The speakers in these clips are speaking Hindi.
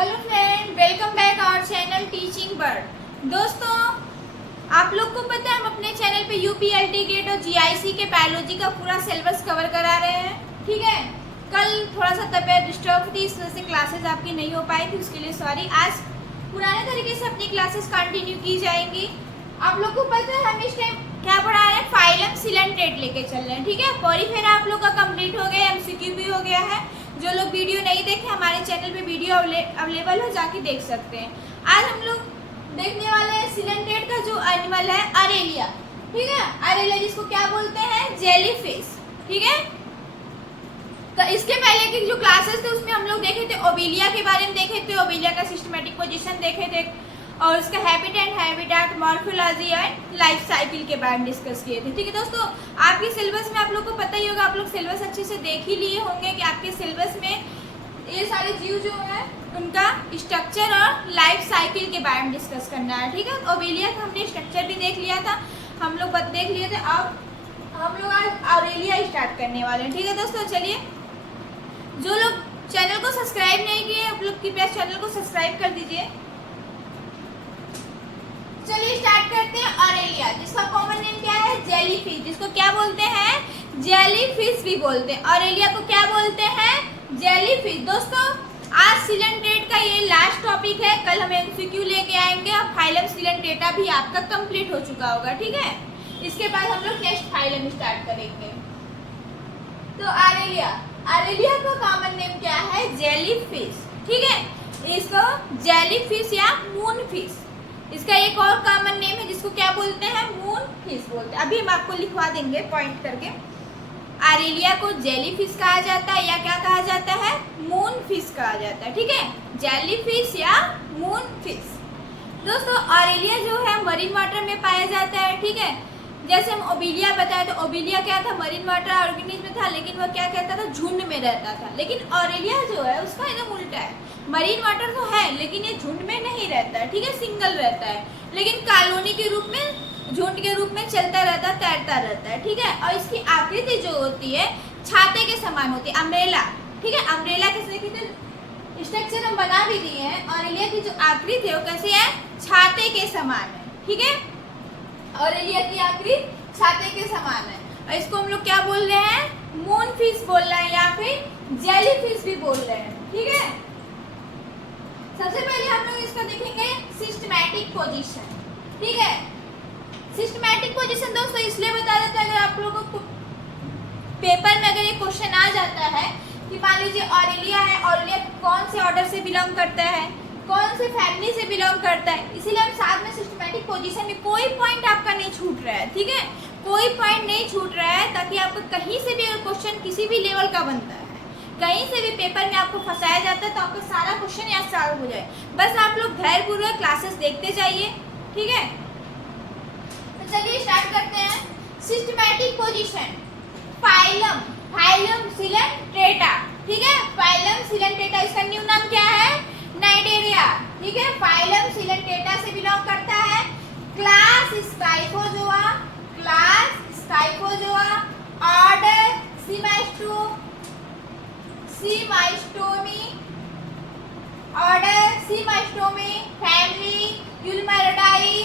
Hello friend, welcome back our channel teaching bird. दोस्तों, आप लोग को पता है हम अपने चैनल पे यूपीएलटी गेट और जीआईसी के बायोलॉजी का पूरा सिलेबस कवर करा रहे हैं। ठीक है, कल थोड़ा सा तबीयत डिस्टर्ब थी, इस वजह से क्लासेस आपकी नहीं हो पाई थी, उसके लिए सॉरी। आज पुराने तरीके से अपनी क्लासेस कंटिन्यू की जाएंगी। आप लोग को पता है हम इस टाइम क्या पढ़ा रहे हैं, फाइलम सिलेंट्रेट लेके चल रहे हैं। ठीक है, पॉलीफेरा आप लोग का कंप्लीट हो गया, एमसीक्यू भी हो गया है। जो लोग वीडियो नहीं देखे, हमारे चैनल पे वीडियो अवेलेबल है, जाके देख सकते हैं। आज हम लोग देखने वाले हैं सिलेंट्रेट का जो एनिमल है अरेलिया। ठीक है, अरेलिया जिसको क्या बोलते हैं, जेलीफिश। ठीक है, तो इसके पहले की जो क्लासेस थे उसमें हम लोग देखे थे ओबेलिया के बारे में, देखे थे ओबेलिया का सिस्टमेटिक पोजीशन देखे थे, और उसका habitat, morphology and life cycle के बारे में डिस्कस किए थे। ठीक है दोस्तों, आपके सिलेबस में आप लोग को पता ही होगा, आप लोग सिलेबस अच्छे से देख ही लिए होंगे कि आपके सिलेबस में ये सारे जीव जो है उनका स्ट्रक्चर और लाइफ साइकिल के बारे में डिस्कस करना है। ठीक है, ओबेलिया का हमने स्ट्रक्चर भी देख लिया था, हम लोग देख लिए थे। अब हम लोग आज अरेलिया स्टार्ट करने वाले हैं। ठीक है दोस्तों, चलिए, जो लोग चैनल को सब्सक्राइब नहीं किए आप लोग कृपया चैनल को सब्सक्राइब कर दीजिए। चलिए स्टार्ट करते हैं। अरेलिया जिसका कॉमन नेम क्या है, जेलीफिश, जिसको क्या बोलते हैं, जेलीफिश भी बोलते हैं। अरेलिया को क्या बोलते हैं, जेलीफिश। दोस्तों, आज सिलेंट्रेट का ये लास्ट टॉपिक है, कल हम एमसीक्यू लेके आएंगे। अब फाइलम सिलेंट्रेटा भी आपका कंप्लीट हो चुका होगा। ठीक है, इसके बाद हम लोग नेक्स्ट फाइलम स्टार्ट करेंगे। तो अरेलिया का कॉमन नेम क्या है, जेलीफिश। ठीक है, इसको जेलीफिश या मूनफिश, इसका एक और कॉमन नेम है जिसको क्या बोलते हैं, मूनफिश बोलते हैं। अभी हम आपको लिखवा देंगे पॉइंट करके। अरेलिया को जेलीफिश कहा जाता है या क्या कहा जाता है, मूनफिश कहा जाता है। ठीक है, जेलीफिश या मूनफिश। दोस्तों, अरेलिया जो है मरीन वाटर में पाया जाता है। ठीक है, जैसे हम ओबेलिया बताए तो ओबेलिया क्या था, मरीन वाटर ऑर्गेनिज्म था, लेकिन वह क्या कहता था, झुंड में रहता था। लेकिन अरेलिया जो है उसका एकदम उल्टा है, मरीन वाटर तो है लेकिन ये झुंड में नहीं रहता है। ठीक है, सिंगल रहता है, लेकिन कॉलोनी के रूप में, झुंड के रूप में चलता रहता है, तैरता रहता है। ठीक है, और इसकी आकृति जो होती है छाते के समान होती है, अम्ब्रेला। ठीक है, अम्ब्रेला के स्ट्रक्चर हम बना भी दिए हैं। अरेलिया की जो आकृति है वो कैसे है, छाते के समान है। ठीक है, अरेलिया की आकृति छाते के समान है, और इसको हम लोग क्या बोल रहे हैं, मूनफिश बोल रहे हैं या फिर जेलीफिश भी बोल रहे हैं। ठीक है, सबसे पहले हम लोग इसका देखेंगे सिस्टमैटिक पोजीशन। ठीक है, सिस्टमैटिक पोजीशन दोस्तों इसलिए बता देता है, अगर आप लोगों को पेपर में अगर ये क्वेश्चन आ जाता है कि मान लीजिए अरेलिया है, अरेलिया कौन से ऑर्डर से बिलोंग करता है, कौन से फैमिली से बिलोंग करता है, इसीलिए हम साथ में सिस्टमैटिक पोजीशन में कोई पॉइंट आपका नहीं छूट रहा है। ठीक है, कोई पॉइंट नहीं छूट रहा है, ताकि आपको कहीं से भी अगर क्वेश्चन किसी भी लेवल का बनता है, कहीं से भी पेपर में आपको फंसाया जाता है, तो आपका सारा क्वेश्चन यहाँ सॉल्व हो जाए। बस आप लोग धैर्यपूर्वक क्लासेस देखते जाइए। ठीक है, तो चलिए स्टार्ट करते हैं। Systematic position, phylum Coelenterata. ठीक है, फाइलम सिलेंट्रेटा, इसका न्यू नाम क्या है, नाइडेरिया। ठीक है, फाइलम सिलेंट्रेटा से बिलोंग करता है। Class Scyphozoa, order Semaeostomeae, order Semaeostomeae, family Ulmaridae,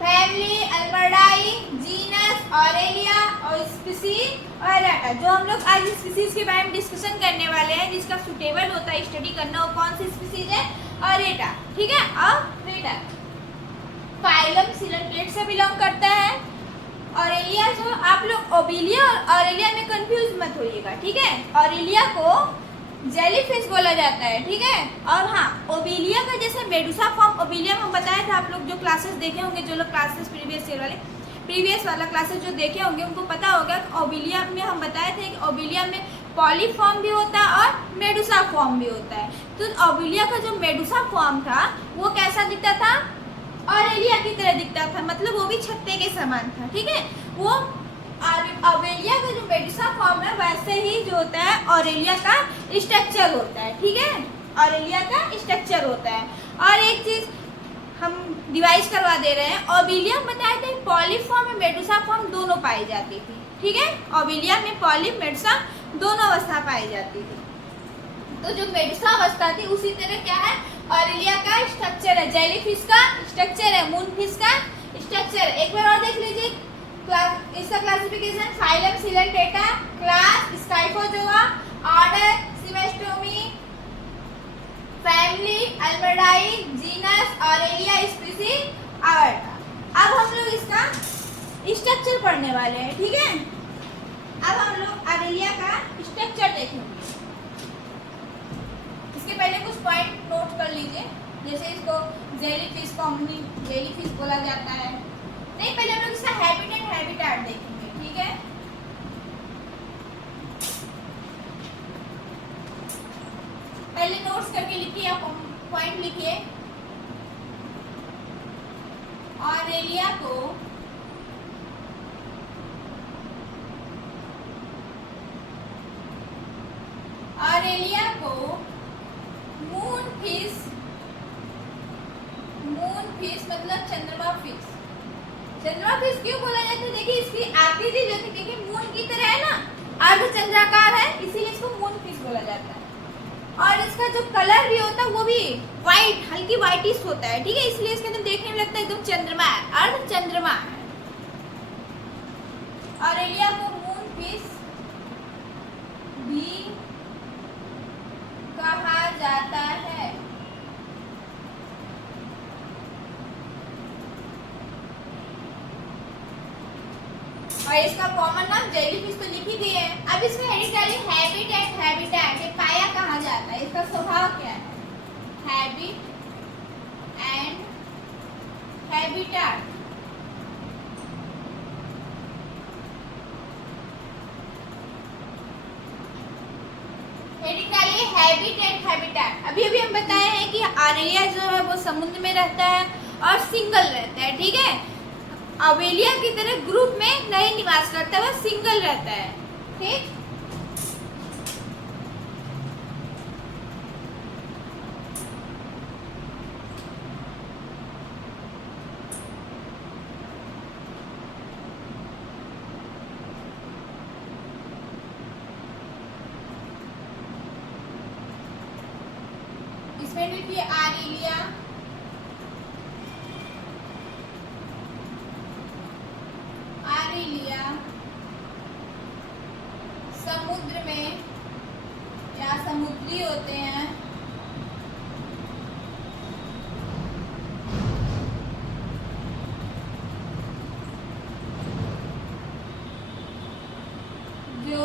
family Ulmaridae, genus Aurelia, और स्पीसीज ऑरेटा। जो हम लोग आज स्पीसीज के बारे में डिस्कशन करने वाले हैं, जिसका सुटेबल होता है स्टडी करना, वो कौन सी स्पीसीज है, ऑरेटा। ठीक है, ऑरेटा फाइलम सिलेंट्रेट से बिलोंग करता है। अरेलिया जो, आप लोग ओबेलिया और अरेलिया में कंफ्यूज मत होइएगा। ठीक है, अरेलिया को जेलीफिश बोला जाता है। ठीक है, और हाँ, ओबेलिया का जैसे मेडुसा फॉर्म ओबेलिया में हम बताया था, आप लोग जो क्लासेस देखे होंगे, जो लोग क्लासेस प्रीवियस वाला क्लासेस जो देखे होंगे उनको पता होगा कि ओबेलिया में हम बताए थे कि ओबेलिया में पॉलीफॉर्म भी होता है और मेडुसा फॉर्म भी होता है। तो ओबेलिया का जो मेडुसा फॉर्म था वो कैसा दिखता था, अरेलिया की तरह दिखता था, मतलब वो भी छत्ते के समान था। ठीक है, वो ओबेलिया का जो मेडुसा फॉर्म है वैसे ही जो होता है अरेलिया का स्ट्रक्चर होता है। ठीक है, अरेलिया का स्ट्रक्चर होता है। और एक चीज हम डिवाइस करवा दे रहे हैं, ओबेलिया बताए थे पॉलीफॉर्म और मेडुसा फॉर्म दोनों पाई जाती थी। ठीक है, ओबेलिया में पॉली मेडुसा दोनों अवस्था पाई जाती थी। तो जो मेडुसा अवस्था थी उसी तरह क्या है ऑरेलिया का स्ट्रक्चर है, जेलीफिश का स्ट्रक्चर है, मूनफिश का स्ट्रक्चर। एक बार और देख लीजिए इसका classification, phylum Coelenterata, class Scyphozoa, order Semaeostomeae, family Ulmaridae, genus Aurelia, species aurita. अब हम लोग इसका स्ट्रक्चर पढ़ने वाले हैं, ठीक है। अब हम लोग ऑरेलिया का स्ट्रक्चर देखेंगे। इसके पहले कुछ पॉइंट नोट कर लीजिए, जैसे इसको जेलीफिश कॉमनली जेलीफिश बोला जाता है। नहीं, पहले हम लोग इसका हैबिटेट देखेंगे, ठीक है। पहले नोट्स करके लिखिए, आप पॉइंट लिखिए। ऑरेलिया को मूनफिश मतलब चंद्रमा फिश। चंद्रमा फिश क्यों बोला जाता है? देखिए इसकी आकृति जो है देखिए मून की तरह है ना, अर्धचंद्राकार है, इसीलिए इसको मूनफिश बोला जाता है। और इसका जो कलर भी होता है वो भी वाइट, हल्की वाइटिश होता है, ठीक है। इसलिए इसके अंदर देखने में लगता है एकदम चंद्रमा है, अर्धचंद्रमा है। ऑरेलिया को मूनफिश भी कहा जाता है। और इसका कॉमन नाम जेलीफिश तो लिख ही दिए हैं। अब इसमें हेडिटरी हैबिटेट ये पाया कहाँ जाता है, इसका स्वभाव क्या है? Habit and habitat. Hereditary habit and habitat. अभी हम बताए हैं कि ऑरेलिया जो है वो समुद्र में रहता है और सिंगल रहता है, ठीक है। अवेलिया की तरह ग्रुप में नहीं निवास करता, वह सिंगल रहता है, ठीक। इसमें लिखिए ऑरेलिया समुद्र में या समुद्री होते हैं, जो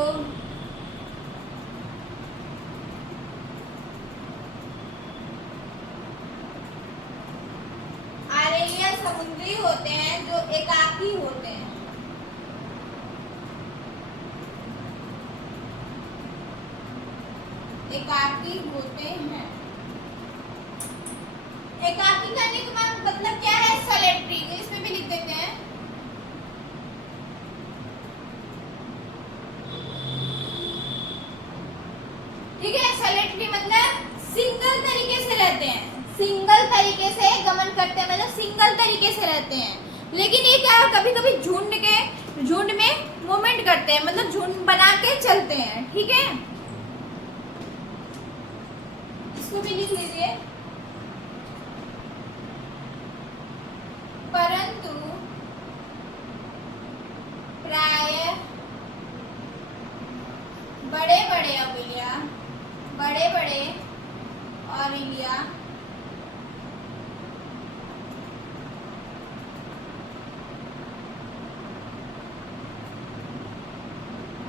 ऑरेलिया समुद्री होते हैं जो एकाकी होते हैं। एकाकी होते हैं। एकाकी करने के बाद मतलब क्या है? सॉलिटरी। इंग्लिश में भी लिख देते हैं। ठीक है, सॉलिटरी मतलब सिंगल तरीके से रहते हैं, सिंगल तरीके से गमन करते हैं, मतलब सिंगल तरीके से रहते हैं। लेकिन ये क्या है, कभी कभी झुंड में मूवमेंट करते हैं, मतलब झुंड बना के चलते हैं, ठीक है। इसको भी लिख लीजिए। परंतु प्राय बड़े बड़े ऑरेलिया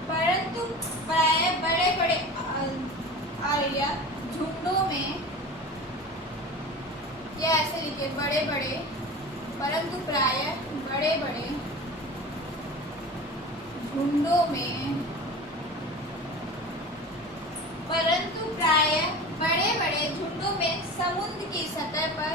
परंतु प्राय बड़े बड़े ऑरेलिया झुंडों में, या ऐसे लिखिए बड़े बड़े, परंतु प्राय बड़े बड़े झुंडों में, परंतु प्राय बड़े बड़े झुंडों में समुद्र की सतह पर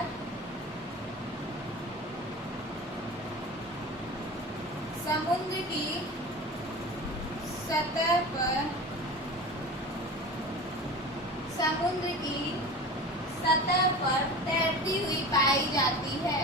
तैरती हुई पाई जाती है।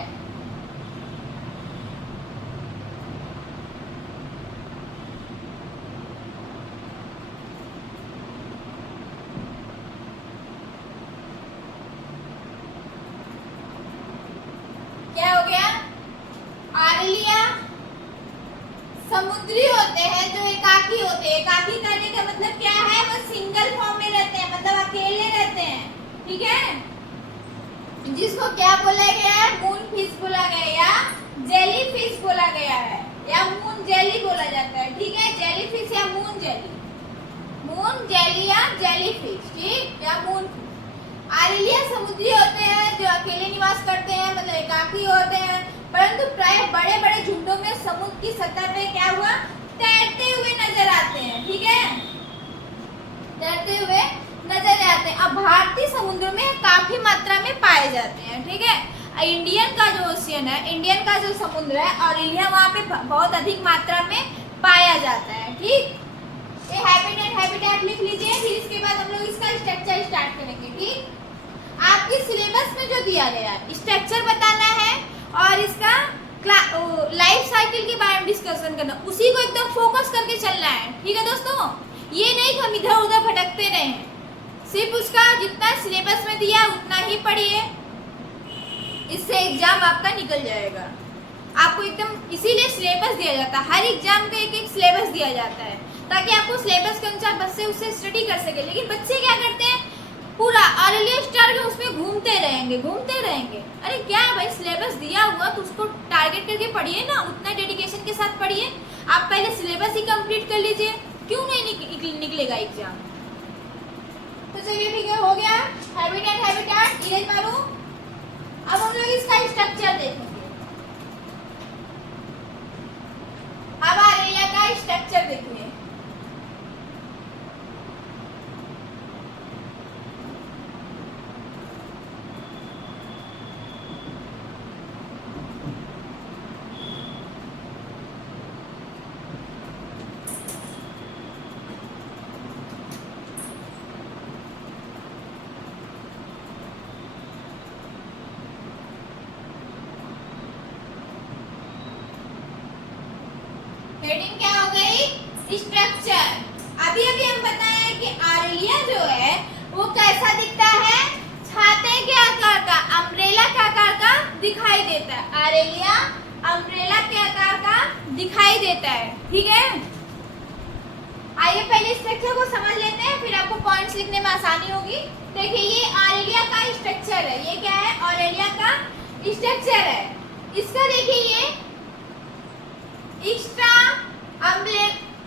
एकाकी होते हैं। एकाकी करने का मतलब क्या है, वो सिंगल फॉर्म में रहते हैं, मतलब अकेले रहते हैं, ठीक है। जिसको क्या बोला गया है, मून फिश बोला गया है या जेली फिश बोला गया है या मून जेली बोला जाता है, ठीक है। जेली फिश या मून जेली, मून जेली या जेली फिश, ठीक, या मून। आरेलिया समुद्री होते हैं जो अकेले निवास करते हैं, मतलब एकाकी होते हैं, परंतु प्राय बड़े बड़े झुंडों में समुद्र की सतह पे क्या हुआ, तैरते हुए नजर आते हैं, ठीक है, तैरते हुए नजर आते हैं। अब भारतीय समुद्र में काफी मात्रा में पाए जाते हैं, ठीक है। इंडियन का जो ओशियन है, इंडियन का जो समुद्र है, ऑरेलिया वहाँ पे बहुत अधिक मात्रा में पाया जाता है, ठीक। ये हैबिटेट लिख लीजिए, फिर इसके बाद हम लोग इसका स्ट्रक्चर स्टार्ट करेंगे, ठीक। आपके सिलेबस में जो दिया गया है स्ट्रक्चर बताना है और इसका लाइफ साइकिल के बारे में डिस्कशन करना, उसी को एकदम फोकस करके चलना है, ठीक है दोस्तों। ये नहीं कि हम इधर उधर भटकते रहे, सिर्फ उसका जितना सिलेबस में दिया उतना ही पढ़िए, इससे एग्जाम आपका निकल जाएगा। आपको एकदम इसीलिए सिलेबस दिया जाता है, हर एग्जाम का एक एक सिलेबस दिया जाता है ताकि आपको सिलेबस के अनुसार बच्चे उससे स्टडी कर सके। लेकिन बच्चे क्या करते हैं, पूरा ऑरेलिया स्टार के उसमें घूमते रहेंगे। अरे क्या है भाई, सिलेबस दिया हुआ तो उसको टारगेट करके पढ़िए ना, उतना डेडिकेशन के साथ पढ़िए। आप पहले सिलेबस ही कंप्लीट कर लीजिए, क्यों नहीं निकलेगा एग्जाम। तो चलिए ठीक है, हो गया हैबिटेट इरेज मारो। अब हम लोग इसका स्ट्रक्चर देखेंगे। अब ऑरेलिया का स्ट्रक्चर देखिए। हेडिंग क्या हो गई, स्ट्रक्चर। अभी हम बताए कि ऑरेलिया जो है वो कैसा दिखता है, छाते के आकार का, अम्ब्रेला के आकार का दिखाई देता है। ऑरेलिया अम्ब्रेला के आकार का दिखाई देता है, ठीक है। आइए पहले स्ट्रक्चर को समझ लेते हैं, फिर आपको पॉइंट्स लिखने में आसानी होगी। देखिए ये ऑरेलिया का स्ट्रक्चर है, ये क्या है, ऑरेलिया का स्ट्रक्चर है। इसका देखिए ये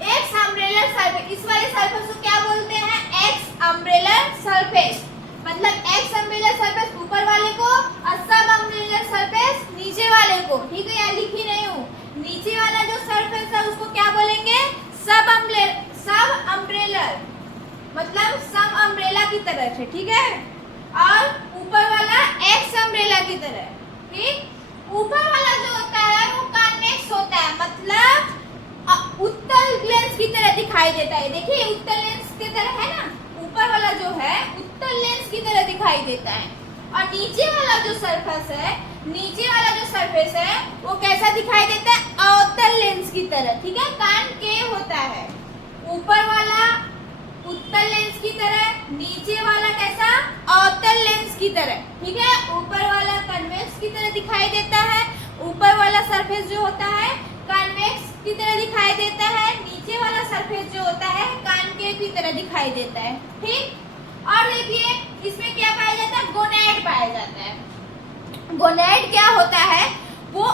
एक्स अम्ब्रेलर सरफेस, इस वाले सरफेस को क्या बोलते हैं, एक्स अम्ब्रेलर सरफेस, मतलब एक्स अम्ब्रेलर सरफेस ऊपर वाले को और सब अम्ब्रेलर सरफेस नीचे वाले को, ठीक है। यहाँ लिखी नहीं हूँ, नीचे वाला जो सरफेस है उसको क्या बोलेंगे, सब अम्ब्रेलर, मतलब सब अम्ब्रेला की तरह से, ठीक है। और ऊपर वाला एक्स अम्ब्रेला की तरह, ठीक। ऊपर वाला जो होता है वो कॉन्वेक्स होता है, मतलब उत्तल लेंस की तरह दिखाई देता है। देखिए उत्तल लेंस की तरह है ना, ऊपर वाला जो है उत्तल लेंस की तरह दिखाई देता है। और नीचे वाला जो सरफेस है वो कैसा दिखाई देता है, अवतल लेंस की तरह, ठीक है। कॉनकेव होता है, ऊपर वाला उत्तल लेंस की तरह, नीचे वाला कैसा, अवतल लेंस की तरह, ठीक है। ऊपर वाला कन्वेक्स की तरह दिखाई देता है, ऊपर वाला सरफेस जो होता है कन्वेक्स की तरह दिखाई देता है, नीचे वाला सरफेस जो होता है कॉनकेव की तरह दिखाई देता है, ठीक। और देखिए इसमें क्या पाया जाता है, गोनैड पाया जाता है। गोनैड क्या होता है, वो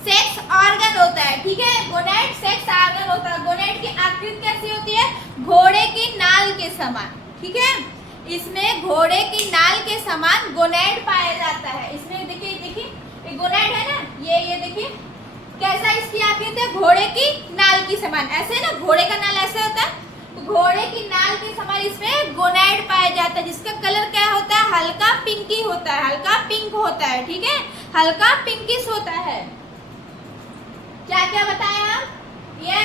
सेक्स ऑर्गन होता है, ठीक है। गोनैड सेक्स ऑर्गन होता है। गोनैड की आकृति कैसी होती है, घोड़े की नाल के समान, ठीक है। इसमें घोड़े की नाल के समान गोनैड पाया जाता है। इसमें देखिए ये गोनैड है ना, ये देखिए कैसा इसकी आकृति है, घोड़े की नाल की समान, ऐसे ना, घोड़े का नाल ऐसे होता है, तो घोड़े की नाल के समान इसमें गोनैड पाया जाता है, जिसका कलर क्या होता है, हल्का पिंकी होता है, हल्का पिंक होता है, ठीक है, हल्का पिंकिश होता है। क्या क्या बताया हम, ये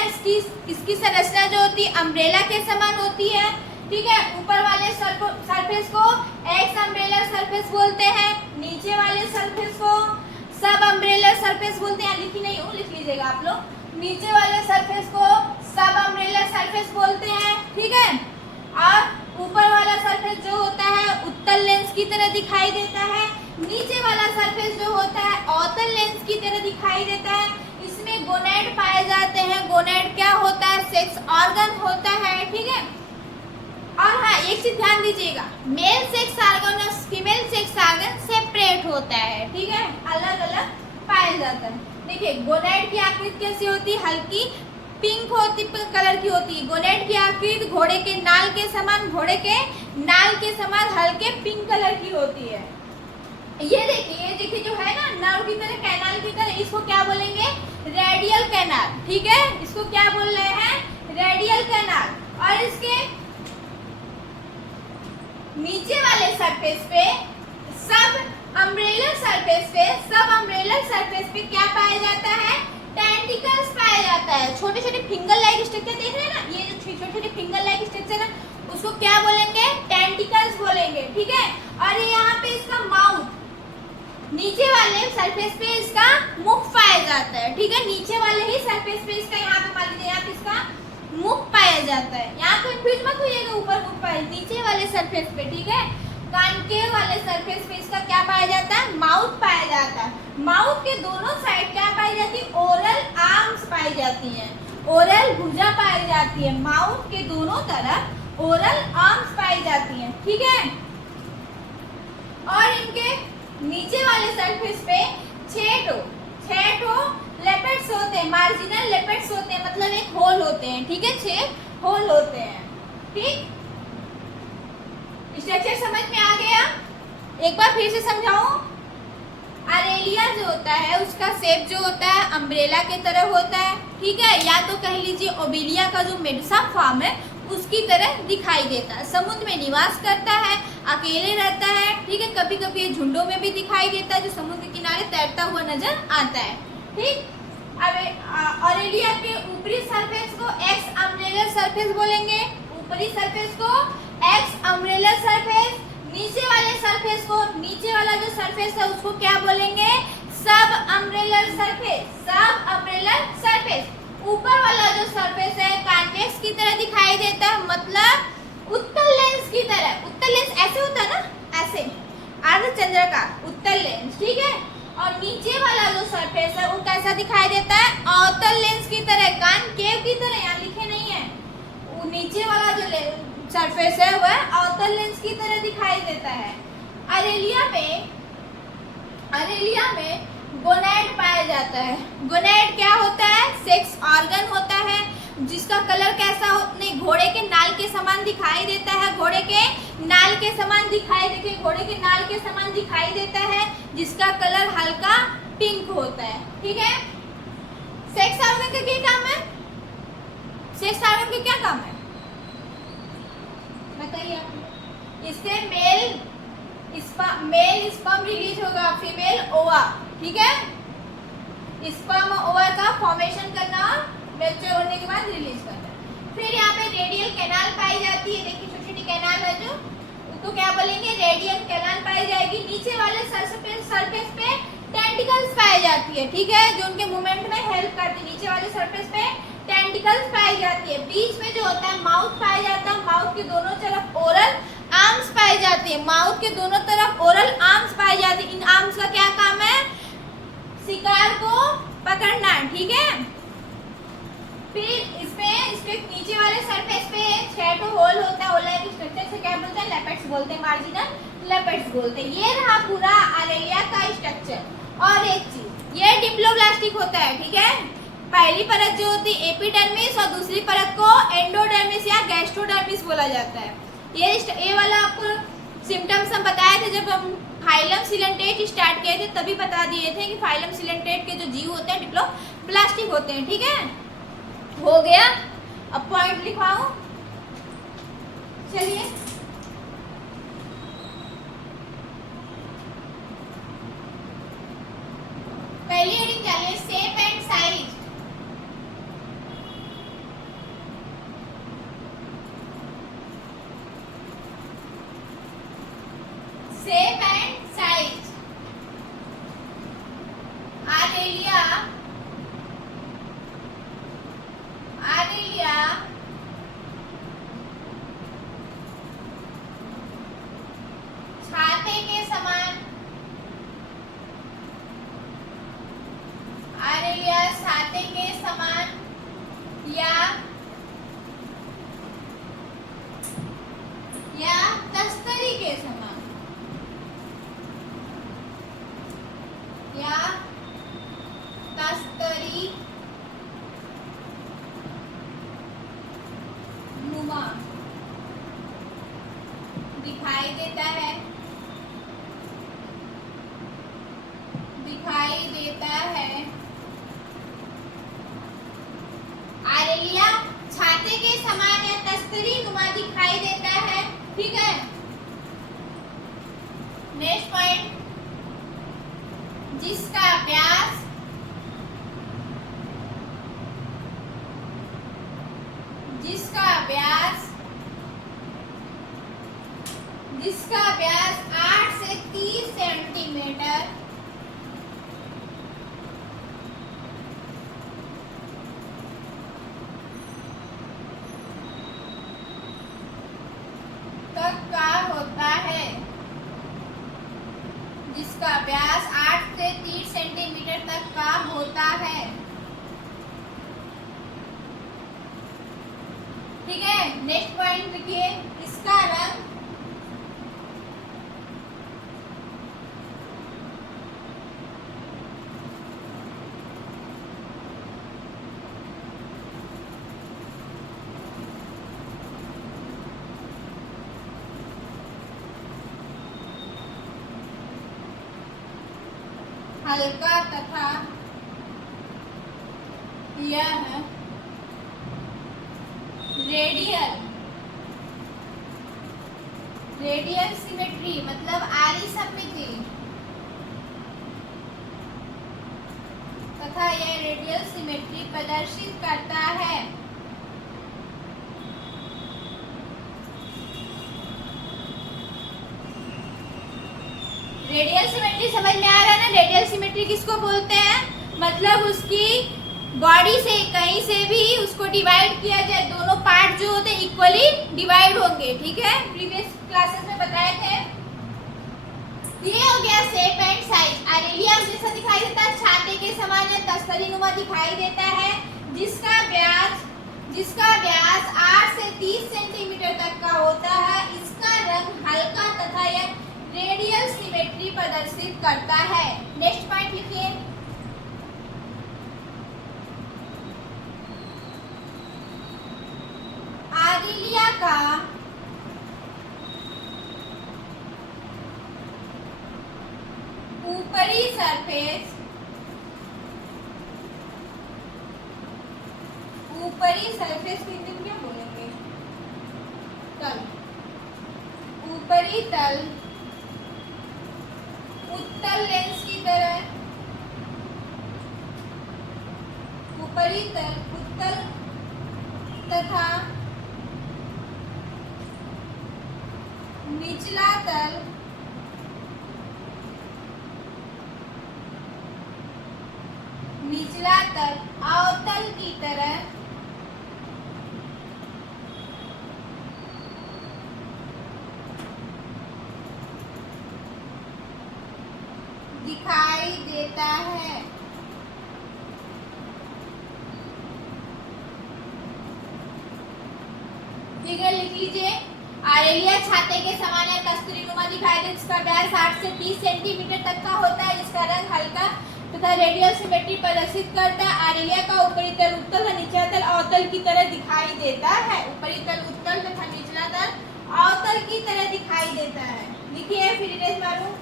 इसकी संरचना जो होती है अम्ब्रेला के समान होती है, ठीक है। ऊपर वाले सरफेस को एक्स अम्ब्रेलर सरफेस बोलते हैं, नीचे वाले सरफेस को सब अम्ब्रेलर सरफेस बोलते हैं। लिखी नहीं हूँ, लिख लीजिएगा आप लोग। नीचे वाले सरफेस को सब अम्ब्रेलर सरफेस बोलते हैं, ठीक है। और ऊपर वाला सरफेस जो होता है उत्तल लेंस की तरह दिखाई देता है, नीचे वाला सरफेस जो होता है अवतल लेंस की तरह दिखाई देता है। इसमें गोनेड पाए जाते हैं। गोनेड क्या होता है? सेक्स ऑर्गन होता है, ठीक है। और हाँ, एक चीज ध्यान दीजिएगा, मेल सेक्स ऑर्गन और फीमेल सेक्स ऑर्गन सेपरेट होता है, ठीक है, अलग अलग पाया जाता है। देखिए गोनेड की आकृति कैसी होती है? हल्की पिंक होती कलर की होती है। गोनेड की आकृति घोड़े के नाल के समान, घोड़े के नाल के समान हल्के पिंक कलर की होती है। ये देखिए जो है ना नर्व की तरह, कैनाल की तरह, इसको क्या बोलेंगे? रेडियल कैनाल, ठीक है, इसको क्या बोल रहे हैं? Radial canal. और इसके नीचे वाले सरफेस पे, सब अम्ब्रेलर सरफेस पे क्या पाया जाता है? टेंटिकल्स पाया जाता है। छोटे छोटे फिंगर लाइक स्ट्रक्चर देख रहे हैं ना, ये जो छोटे छोटे फिंगर लाइक स्ट्रक्चर है उसको क्या बोलेंगे? टेंटिकल्स बोलेंगे, ठीक है। और ये यहाँ पे इसका माउथ, नीचे वाले सरफेस पे इसका मुख पाया जाता है, ठीक है, नीचे वाले ही सरफेस पे इसका, यहाँ पे मान लीजिए यहाँ पे इसका मुख पाया जाता है। यहाँ कंफ्यूज मत होइएगा, ऊपर मुख पाया, नीचे वाले सरफेस पे, ठीक है। कॉनकेव वाले सरफेस पे इसका क्या पाया जाता है? माउथ पाया जाता है। माउथ के दोनों साइड क्या पाई जाती है? ओरल आर्म्स पाई जाती हैं, ओरल भुजा पाई जाती है। माउथ के दोनों तरफ ओरल आर्म्स पाई जाती हैं, ठीक है। और इनके नीचे वाले सरफेस पे छह ठो लेपेट्स होते हैं, मार्जिनल लेपेट्स होते हैं, मतलब एक होल होते हैं, ठीक है, 6 होल होते हैं, ठीक। स्ट्रक्चर समझ में आ गया? एक बार फिर से समझाऊं। अरेलिया जो होता है उसका शेप जो होता है अम्ब्रेला के तरह होता है, ठीक है, या तो कह लीजिए ओबिलिया का जो मेडुसा फॉर्म है उसकी तरह दिखाई देता है। समुद्र में निवास करता है, अकेले रहता है, ठीक है, कभी कभी ये झुंडों में भी दिखाई देता है, जो समुद्र के किनारे तैरता हुआ नजर आता है, ठीक। अब ऑरेलिया के ऊपरी सरफेस को एक्स अम्ब्रेलर सरफेस बोलेंगे, ऊपरी सरफेस को एक्स अम्ब्रेलर सरफेस, नीचे वाले सरफेस को, नीचे वाला जो सरफेस है उसको क्या बोलेंगे? सब अम्ब्रेलर सरफेस, सब अम्ब्रेलर सरफेस। ऊपर वाला जो सरफेस है कॉन्वेक्स की तरह दिखाई देता है, मतलब उत्तल लेंस की तरह। उत्तल लेंस ऐसे होता है ना, ऐसे अर्धचंद्राकार उत्तल लेंस, ठीक है। और नीचे वाला जो सरफेस है वो कैसा दिखाई देता है? अवतल लेंस की तरह, कॉनकेव की तरह, यहाँ लिखे नहीं है। वो नीचे वाला जो सरफेस है वह अवतल लेंस की तरह दिखाई देता है। अरेलिया में गोनेड पाया जाता है। गोनेड क्या होता है? सेक्स ऑर्गन होता है, जिसका कलर कैसा नहीं, घोड़े के नाल के समान दिखाई देता है, घोड़े के नाल के समान दिखाई, देखिए घोड़े के नाल के समान दिखाई देता है, जिसका कलर हल्का पिंक होता है, ठीक है। सेक्स ऑर्गन का क्या काम है? सेक्स ऑर्गन का क्या काम है बताइए आप। इससे मेल स्पर्म रिलीज होगा, फीमेल ओवा, ठीक है, स्पर्म ओवा का फॉर्मेशन करना और मैच्योर होने के बाद रिलीज करना। फिर यहाँ पे रेडियल कैनाल पाई जाती है, देखिए छोटी छोटी कैनाल है जो, उसको क्या बोलेंगे? रेडियल कैनाल पाई जाएगी। नीचे वाले सरफेस पे टेंटिकल्स पाई जाती है, ठीक है, जो उनके मूवमेंट में हेल्प करती है। नीचे वाले सरफेस पे टेंटिकल्स पाई जाती है। बीच में जो होता है माउथ पाया जाता है, माउथ के दोनों तरफ ओरल आर्म्स पाई जाती है, माउथ के दोनों तरफ ओरल आर्म्स पाई जाती है। इन आर्म्स का क्या काम है? शिकार को पकड़ना, ठीक है। फिर इसके नीचे वाले सरफेस पे 6 होल होता है, होल लाइक स्ट्रक्चर से क्या बोलते हैं? लेपेट्स बोलते हैं, मार्जिनल लेपेट्स बोलते हैं। ये रहा पूरा अरेलिया का स्ट्रक्चर। और एक चीज, ये डिप्लोब्लास्टिक होता है, ठीक है। पहली परत जो होती है एपिडर्मिस और दूसरी परत को एंडोडर्मिस या गैस्ट्रोडर्मिस बोला जाता है। ये वाला आपको सिम्टम्स हम बताए थे जब हम फाइलम सिलेंटेट स्टार्ट किए थे, तभी बता दिए थे कि फाइलम सिलेंटेट के जो जीव होते हैं डिप्लोब्लास्टिक होते हैं, ठीक है। हो गया, अब पॉइंट लिखवाओ, चलिए। पहली हेडिंग चलिए, shape and size. Shape and size. Aurelia या तस्तरी के समान, या तस्तरी नुमा दिखाई देता है, दिखाई देता है। आरेलिया छाते के समान या तस्तरी नुमा दिखाई देता है, ठीक है। नेक्स्ट पॉइंट, जिसका व्यास जिसका व्यास 8 से 30 सेंटीमीटर तक का होता है, जिसका व्यास 8 से 30 सेंटीमीटर तक का होता है, ठीक है। नेक्स्ट पॉइंट देखिए, इसका रंग हल्का तथा यह रेडियल सिमेट्री मतलब आरी सममिति तथा यह रेडियल सिमेट्री प्रदर्शित करता है। रेडियल सिमेट्री समझ में आ रहा है ना? रेडियल सिमेट्री किसको बोलते हैं? मतलब उसकी बॉडी से कहीं से भी उसको डिवाइड किया जाए, दोनों पार्ट जो होते हैं इक्वली डिवाइड होंगे, ठीक है। प्रीवियस क्लासेस में बताए थे। ये हो गया शेप एंड साइज। आरेलिया जैसा दिखाई देता है, छाते के समान या तस्तरी नुमा दिखाई देता है, जिसका व्यास 8 से 30 सेंटीमीटर तक का होता है। इसका रंग हल्का तथा यह रेडियल सिमेट्री प्रदर्शित करता है। नेक्स्ट पॉइंट लिखिए, आरेलिया का ऊपरी सरफेस की क्या बोलेंगे? तल, ऊपरी तल उत्तल लेंस की तरह, ऊपरी तल उत्तल तथा निचला तल अवतल की तरह दिखाई देता है। फिगर लिख लीजिए, आरेलिया छाते के समान या कस्तूरी नुमा दिखाई दे, जिसका व्यास 8 से 30 सेंटीमीटर तक का होता है, जिसका रंग हल्का तथा रेडियल सिमेट्री प्रदर्शित करता है। आरेलिया का ऊपरी तल उत्तल और निचला तल अवतल की तरह दिखाई देता है। ऊपरी तल उत्तल तथा निचला तल अवतल की तरह दिखाई देता है। लिखिए फिर इरेज मारूं।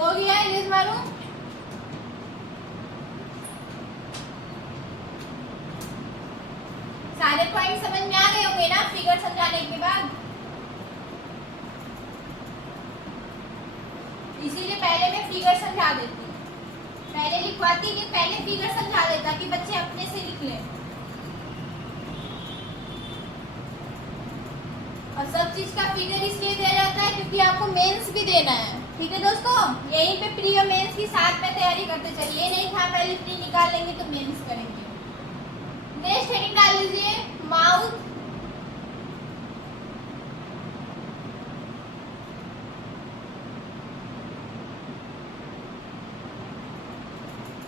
हो गया इरेज मारो। सारे पॉइंट समझ में आ गए होंगे ना फिगर समझाने के बाद। इसीलिए पहले मैं फिगर समझा देती, पहले लिखवाती नहीं, पहले फिगर समझा देता कि बच्चे अपने से लिख लें। और सब चीज का फिगर इसलिए दिया जाता है क्योंकि आपको मेंस भी देना है। ठीक है दोस्तों, यहीं पे प्री और मेंस की साथ में तैयारी करते चलिए, नहीं था पहले प्री निकाल लेंगे तो मेंस करेंगे। नेक्स्ट हेडिंग डाल लीजिए mouth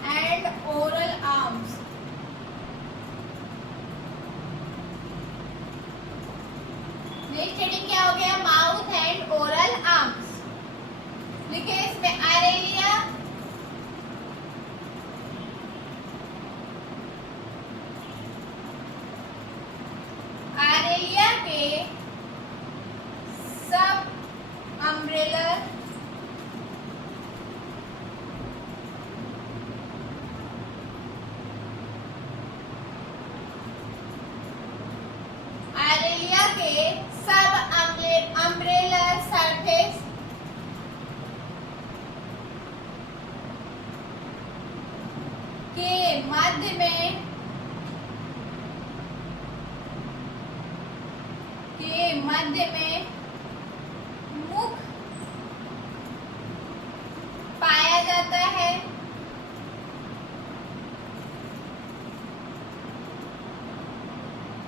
and oral arms. Next heading क्या हो गया, माउथ एंड ओरल आर्म्स। लिखे इसमें आरेलिया, आरेलिया के सब अम्ब्रेलर आरेलिया के सब अम्ब्रेलर सरफेस के मध्य में मुख पाया जाता है।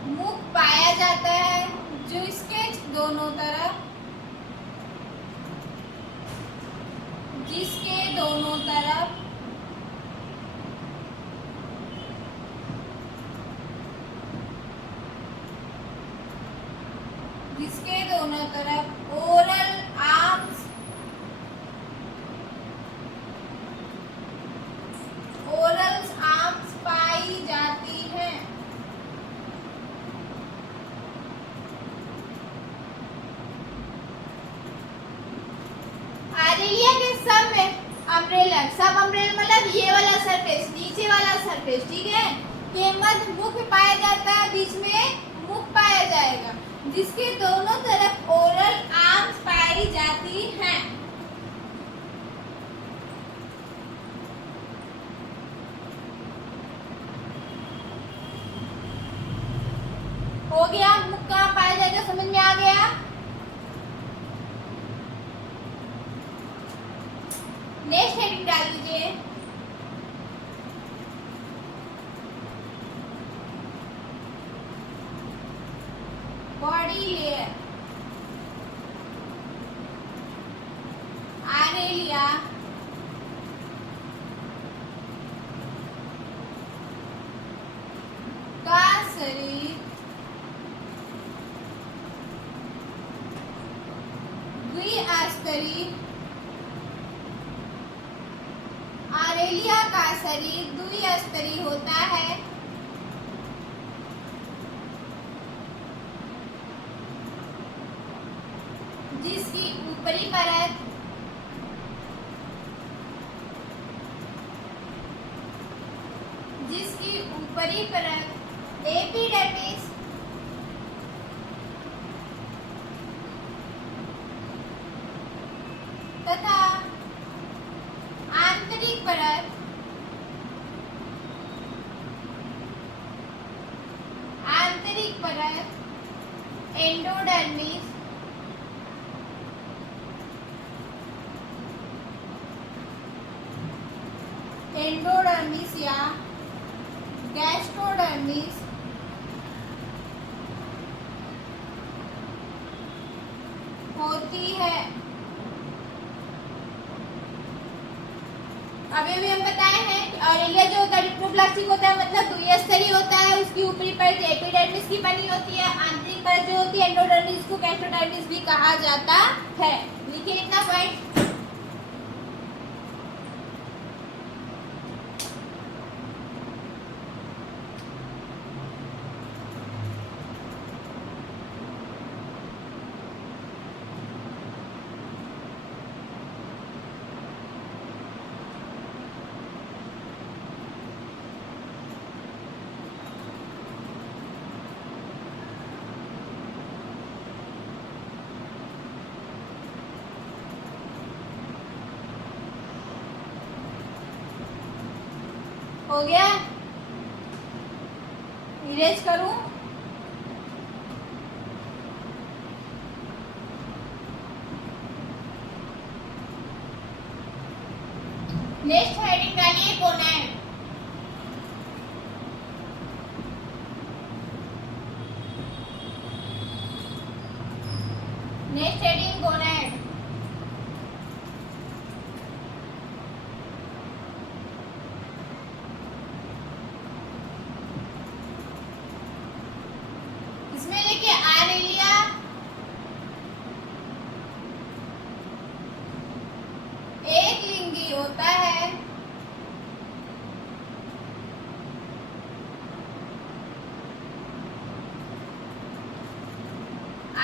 मुख पाया जाता है जिसके दोनों तरफ ओरल आर्म्स पाई जाती है। आरेलिया के सब अम्ब्रेला, सब अम्ब्रेला मतलब ये वाला सरफेस, नीचे वाला सरफेस, ठीक है, के मध्य मुख पाया जाता है, बीच में मुख पाया जाएगा जिसके दोनों तरफ ओरल आर्म्स पाई जाती हैं। हो गया, मुख कहाँ पाया जाएगा समझ में आ गया। नेक्स्ट हेडिंग डाल दीजिए बॉडी लेयर। आरेलिया का शरीर द्विस्तरीय, आरेलिया का शरीर द्विस्तरीय होता है जिसकी ऊपरी परत एपिडर्मिस तथा आंतरिक परत एंडोडर्मिस या गैस्ट्रोडर्मिस होती है। अभी भी हम बताए हैं कि ऑरेलिया जो होता है डिप्लोप्लास्टिक होता है, मतलब द्विस्तरीय होता है, उसकी ऊपरी परत एपिडर्मिस की बनी होती है, आंतरिक परत जो होती है एंडोडर्मिस को गैस्ट्रोडर्मिस भी कहा जाता है। लिखिए इतना पॉइंट। हो गया, इरेज करूं? नेक्स्ट हेडिंग डालिए गोनैड। Next heading gonad. इसमें देखिए आरेलिया, एक लिंगी होता है,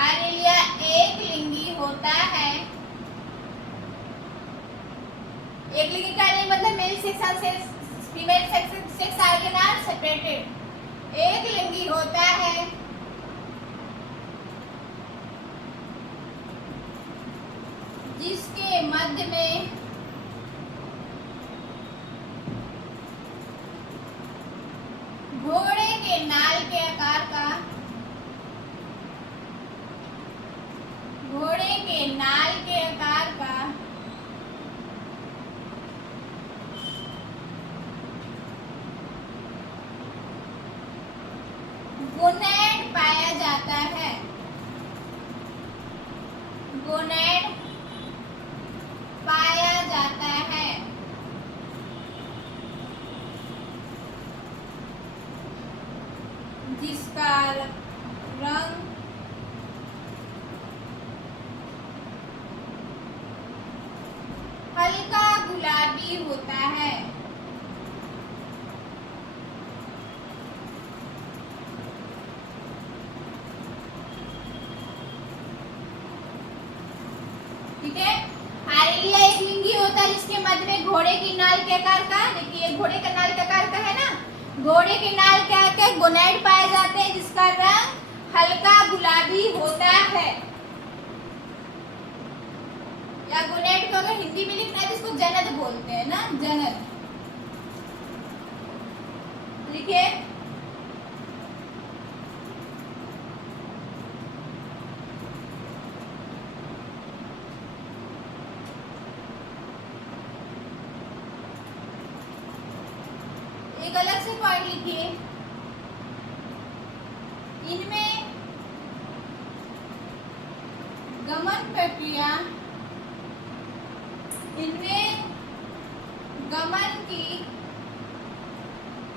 आरेलिया एक लिंगी होता है। एक लिंगी का मतलब मेल सेक्स और female sex organ are separated. एक लिंगी होता है जिसके मध्य में घोड़े के नाल के आकार का, घोड़े के नाल के आकार का गोनैड पाया जाता है। गोनैड पाया जाता है। जिसका रंग हल्का गुलाबी होता है। ठीक है, आरेलिया एक लिंगी होता है जिसके मध्य में घोड़े की नाल के आकार का, देखिए घोड़े का नाल के आकार का है ना, घोड़े के नाल के आकार के गोनैड पाए जाते हैं जिसका रंग हल्का गुलाबी होता है। या गोनैड को अगर हिंदी में लिखना है तो इसको जनद बोलते हैं ना, जनद। लिखिए एक अलग से पॉइंट लिखिए। इनमें गमन प्रक्रिया, इनमें गमन की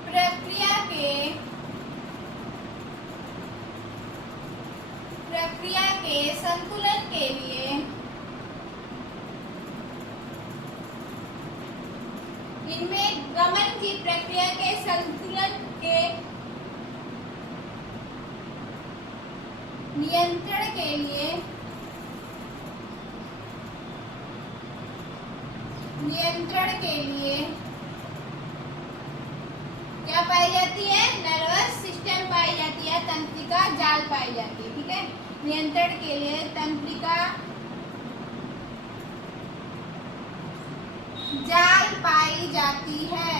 प्रक्रिया के संतुलन के लिए इनमें गमन की प्रक्रिया के संतुलन के नियंत्रण के लिए क्या पाई जाती है? नर्वस सिस्टम पाई जाती है, तंत्रिका जाल पाई जाती है। ठीक है, नियंत्रण के लिए तंत्रिका जाल पाई जाती है।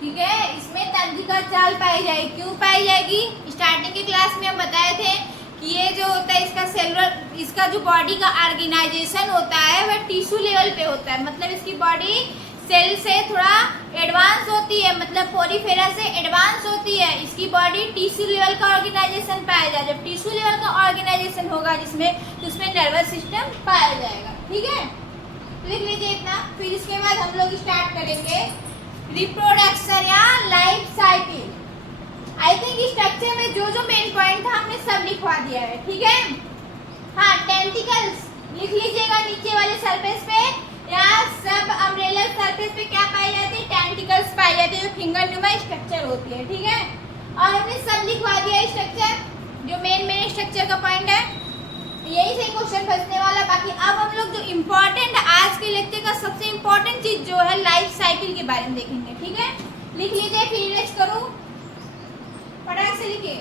ठीक है, इसमें तंत्रिका जाल पाई जाएगी। क्यों पाई जाएगी? स्टार्टिंग की क्लास में हम बताए थे कि ये जो होता है इसका सेलुलर, इसका जो बॉडी का ऑर्गेनाइजेशन होता है वह टिश्यू लेवल पे होता है। मतलब इसकी बॉडी सेल से थोड़ा एडवांस होती है, मतलब पोरीफेरा से एडवांस होती है। इसकी बॉडी टिश्यू लेवल का ऑर्गेनाइजेशन पाया जाए। जब टिश्यू लेवल का ऑर्गेनाइजेशन होगा जिसमें, तो उसमें नर्वस सिस्टम पाया जाएगा। ठीक है, लिख लीजिए इतना। फिर इसके बाद हम लोग स्टार्ट करेंगे रिप्रोडक्शन या life cycle. I think structure में जो जो मेन पॉइंट था हमने सब लिखवा दिया है। ठीक है, हाँ, टेंटिकल्स लिख लीजिएगा नीचे वाले सरफेस पे, या सब अम्ब्रेला सरफेस पे क्या पाई जाती है? टेंटिकल्स पाई जाती है, जो फिंगर नुमा स्ट्रक्चर होती है। ठीक है, और हमने सब लिखवा दिया स्ट्रक्चर, जो मेन स्ट्रक्चर का पॉइंट है। यही से क्वेश्चन फंसने वाला। बाकी अब हम लोग जो इम्पोर्टेंट आज के लेक्चर का सबसे इम्पोर्टेंट चीज जो है लाइफ साइकिल के बारे में देखेंगे। ठीक है, लिख लीजिए, फिर इरेज करूं, फटाक से लिखिए।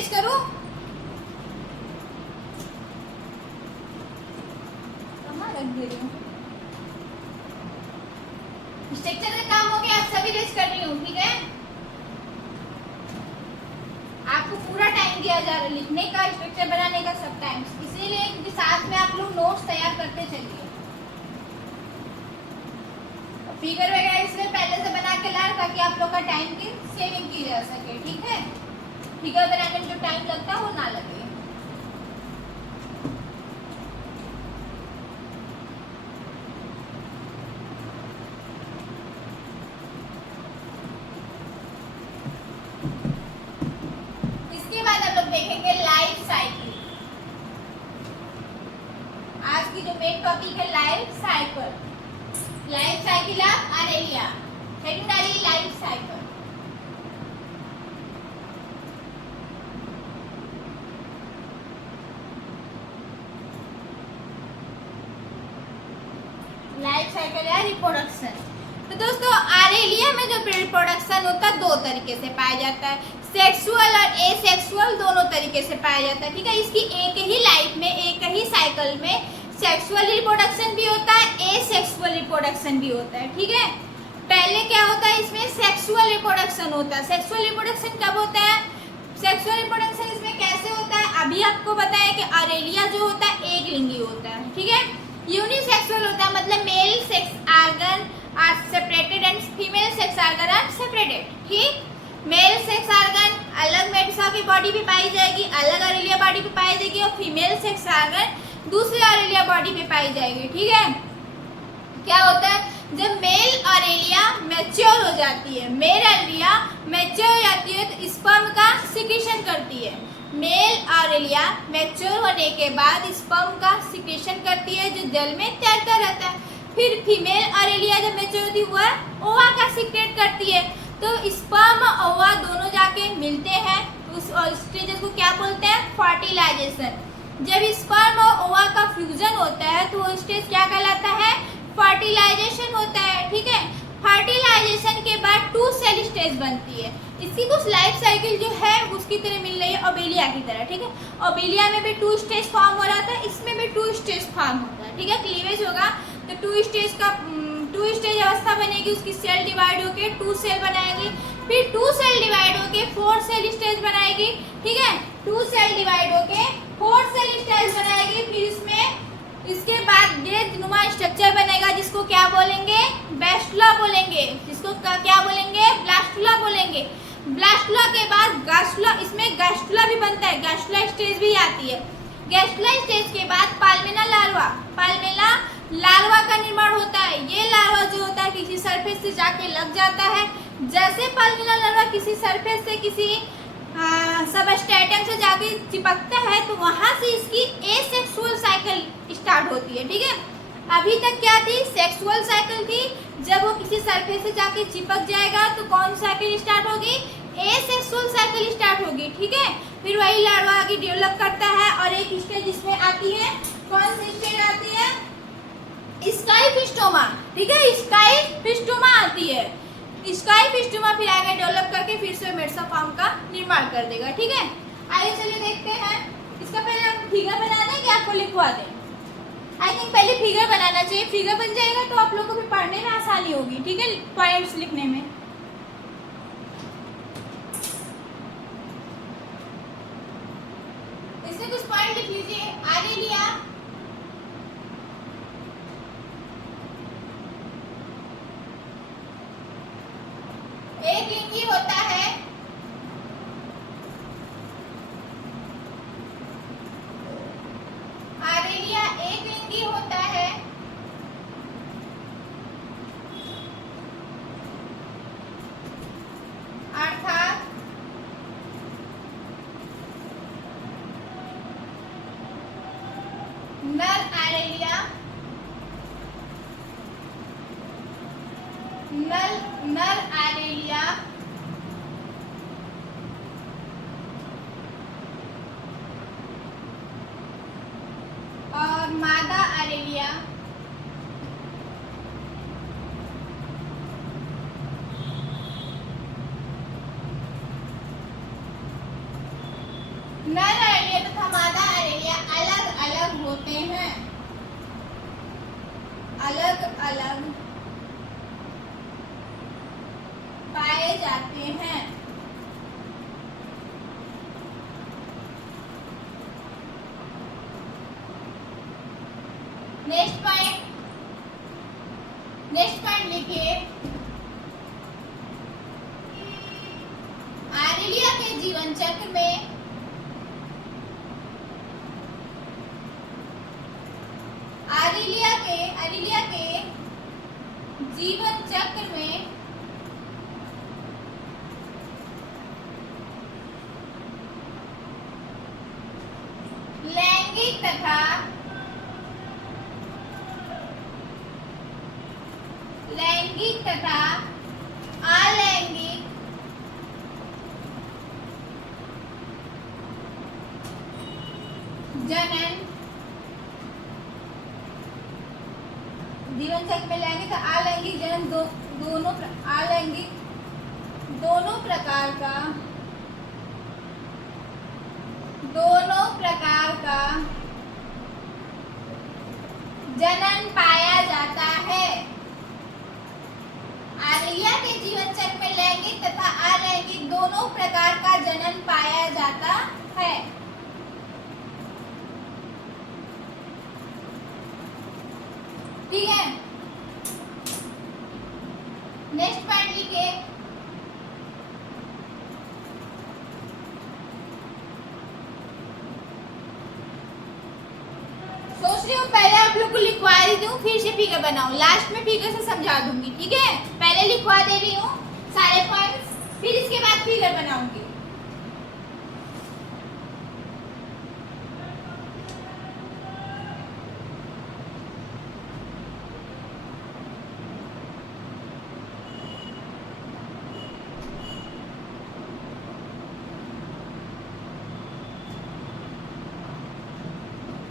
इरेज करूं? कहाँ रख दे रही हूँ? स्ट्रक्चर का काम हो गया, आप सभी इरेज कर रही हूँ, ठीक है? आपको पूरा टाइम दिया जा रहा है लिखने का, स्ट्रक्चर बनाने का, सब टाइम, इसीलिए क्योंकि साथ में आप लोग नोट्स तैयार करते चलिए। फिगर वगैरह इसमें पहले से बना के ला, ताकि आप लोग का टाइम की सेविंग की जा सके, ठीक है? फिगर बनाने में जो टाइम लगता है वो ना लगे। इसके बाद हम लोग देखेंगे लाइफ साइकिल। आज की जो मेन टॉपिक है life cycle. Life cycle of Aralia, secondary life cycle. Life cycle या रिप्रोडक्शन। तो दोस्तों अरेलिया में जो रिप्रोडक्शन होता है दो तरीके से पाया जाता है, सेक्सुअल और एसेक्सुअल, दोनों तरीके से पाया जाता है, ठीक है? इसकी एक ही लाइफ में, एक ही साइकिल में सेक्सुअल रिप्रोडक्शन भी होता है, एसेक्सुअल रिप्रोडक्शन भी होता है, ठीक है? पहले क्या होता है, इसमें सेक्सुअल रिप्रोडक्शन होता है। सेक्सुअल रिप्रोडक्शन कब होता है? सेक्सुअल रिप्रोडक्शन इसमें कैसे होता है? अभी आपको बताया कि अरेलिया जो होता है एक लिंगी होता है, ठीक है? यूनिसेक्सुअल होता है, मतलब male sex organ are separated and female sex organ are separated, ठीक? मेल सेक्स ऑर्गन अलग मेडुसा की बॉडी पे पाई जाएगी, अलग अरेलिया बॉडी पे पाई जाएगी, और फीमेल सेक्स ऑर्गन दूसरे अरेलिया बॉडी पे पाई जाएगी, ठीक है? क्या होता है, जब मेल अरेलिया मैच्योर हो जाती है, मेल अरेलिया मैच्योर हो जाती है तो स्पर्म का सिक्रीशन करती है। मेल अरेलिया मैच्योर होने के बाद स्पर्म का सिक्रीशन करती है, जो जल में तैरता रहता है। फिर फीमेल अरेलिया जब मैच्योर होती है वह ओवा का सिक्रेट करती है, तो स्पर्म और ओवा दोनों जाके मिलते हैं, उस स्टेज को क्या बोलते हैं, फर्टिलाइजेशन। जब स्पर्म और ओवा का फ्यूजन होता है तो वो स्टेज क्या कहलाता है, फर्टिलाइजेशन होता है, ठीक है? फर्टिलाइजेशन के बाद टू सेल स्टेज बनती है। इसकी कुछ लाइफ साइकिल जो है उसकी तरह मिल रही है ओबेलिया की तरह, ठीक है? ओबेलिया में भी टू स्टेज फॉर्म हो रहा था, इसमें भी टू स्टेज फॉर्म होता है, ठीक है? क्लीवेज होगा तो टू स्टेज अवस्था बनेगी, उसकी सेल डिवाइड होके टू सेल बनाएगी, फिर टू सेल डिवाइड होके फोर सेल स्टेज बनाएगी, ठीक है? टू सेल डिवाइड होके फोर सेल स्टेज बनाएगी, फिर इसके बाद गेंद-नुमा स्ट्रक्चर बनेगा, जिसको क्या बोलेंगे, ब्लास्टुला बोलेंगे, जिसको क्या बोलेंगे, ब्लास्टुला बोलेंगे। ब्लास्टुला के बाद गास्टुला, इसमें गास्टुला भी बनता है, गास्टुला स्टेज भी आती है। गास्टुला स्टेज के बाद पाल्मेना लार्वा, पाल्मेना लार्वा का निर्माण होता है। ये लार्वा जो होता है किसी सरफेस से जाके लग जाता है। जैसे पाल्मेना लार्वा किसी सरफेस से किसी सबस्ट्रेटम से जाके चिपकता है तो वहां से इसकी एसेक्सुअल साइकिल स्टार्ट होती है, ठीक है? अभी तक क्या थी, सेक्सुअल साइकिल थी। जब वो किसी सरफेस से जाके चिपक जाएगा तो कौन साइकिल स्टार्ट होगी, एसेक्सुअल साइकिल स्टार्ट होगी, ठीक है? फिर वही लार्वा आगे डेवलप करता है और एक स्टेज इसमें आती है, कौन सी स्टेज आती है, स्काइफिस्टोमा, ठीक है? स्काइफिस्टोमा आती है। स्काइफिस्टोमा फिर आगे डेवलप करके फिर से मेडुसा फॉर्म का निर्माण कर देगा, ठीक है? आइए चलिए देखते हैं। इसका पहले हम फिगर बना दें कि आपको लिखवा दें? आई थिंक पहले फिगर बनाना चाहिए, फिगर बन जाएगा तो आप लोगों को फिर पढ़ने में आसानी होगी, ठीक है? पॉइंट्स लिखने में। इससे कुछ पॉइंट लिख लीजिए। अरेलिया एक लिंगी होता है। अरेलिया एक लिंगी होता है। अर्थात नर अरेलिया नर अरेलिया और मादा अरेलिया मादा अरेलिया अलग अलग होते हैं, अलग अलग पाए जाते हैं। नेक्स्ट पॉइंट लिखिए, आरेलिया के जीवन चक्र में आरेलिया के जीवन चक्र में लैंगिक तथा अलैंगिक जनन, जीवन चक्र में लैंगिक अलैंगिक जनन दोनों प्रकार का जनन पाया जाता है। आरेलिया के जीवन चक्र में लैंगिक तथा अलैंगिक दोनों प्रकार का जनन पाया जाता है। ठीक है, नेक्स्ट पॉइंट लिखिए, सोच रही हूँ पहले आप लोग को लिखवा देती हूँ, फिर से फिगर बनाऊं, लास्ट में फिगर से समझा दूंगी। ठीक है, पहले लिखवा दे रही हूँ सारे पॉइंट्स, फिर इसके बाद फिगर बनाऊंगी।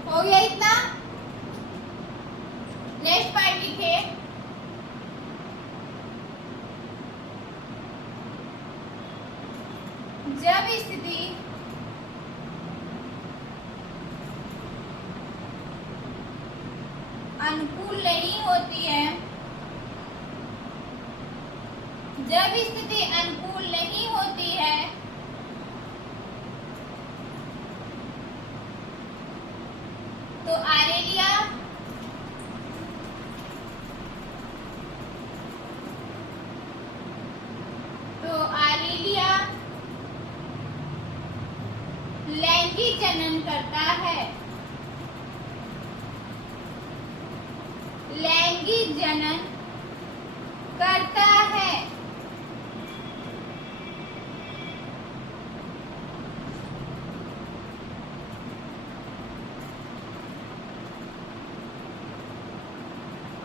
हो गया इतना? नेक्स्ट पॉइंट लिखिए, जब स्थिति अनुकूल नहीं होती है, जब स्थिति अनुकूल नहीं होती है तो आरेलिया लैंगिक जनन करता है, लैंगिक जनन करता है।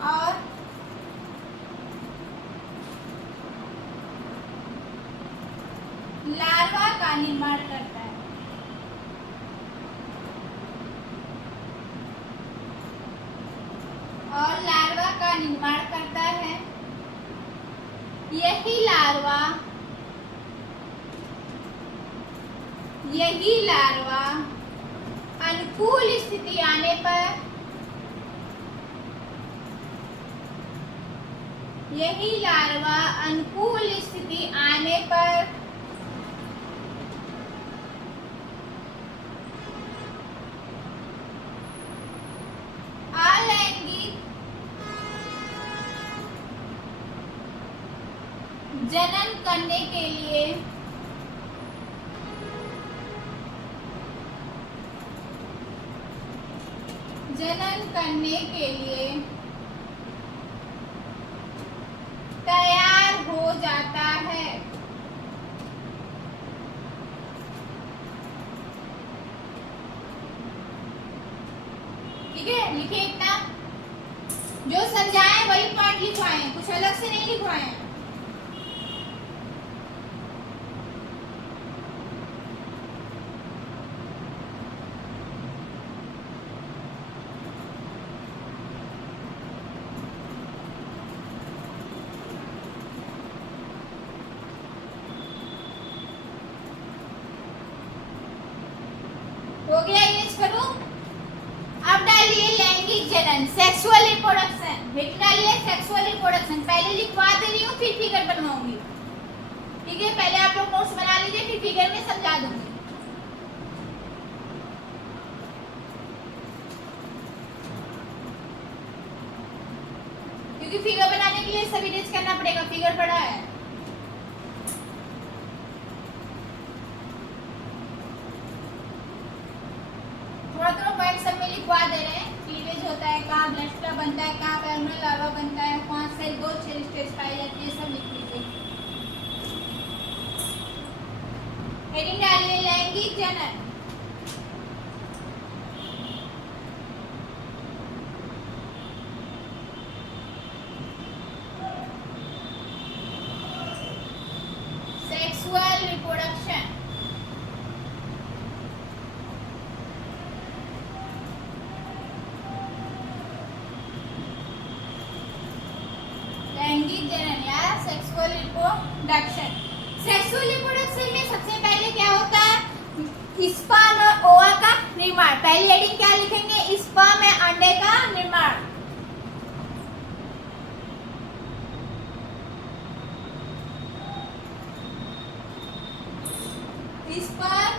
और लार्वा का निर्माण करता है, और लार्वा का निर्माण करता है। यही लार्वा अनुकूल स्थिति आने पर, यही लार्वा अनुकूल स्थिति आने पर अलैंगिक जनन करने के लिए तैयार हो जाता है। ठीक है, लिखिए इतना, जो समझाए वही पॉइंट लिखवाएं, कुछ अलग से नहीं लिखवाएं। हो गया जनन, सेक्सुअल रिप्रोडक्शन, वेटरनरी है सेक्सुअल रिप्रोडक्शन। पहले लिखवा दे रही हूँ फिर फिगर बनवाऊंगी, ठीक है। पहले आप लोग नोट्स बना लीजिए फिर फिगर में समझा दूंगी। क्योंकि फिगर बनाने के लिए सभी रीच करना पड़ेगा, फिगर पड़ा है। थोड़ा थोड़ा पॉइंट सब में लिखवा दे रहे हैं। क्लीवेज होता है, कहाँ ब्लड बनता है, कहाँ पैरनल लार्वा बनता है, 5 से 2 सेल स्टेज पाई जाती है, सब लिख लीजिए। हेडिंग डालिए लैंगिक जनन। सेक्सुअल रिप्रोडक्शन, लैंगिक जनन या सेक्सुअल रिप्रोडक्शन। सेक्सुअल रिप्रोडक्शन में सबसे पहले क्या होता है, स्पर्म और ओवा का निर्माण। पहली हेडिंग क्या लिखेंगे, स्पर्म में अंडे का निर्माण। स्पर्म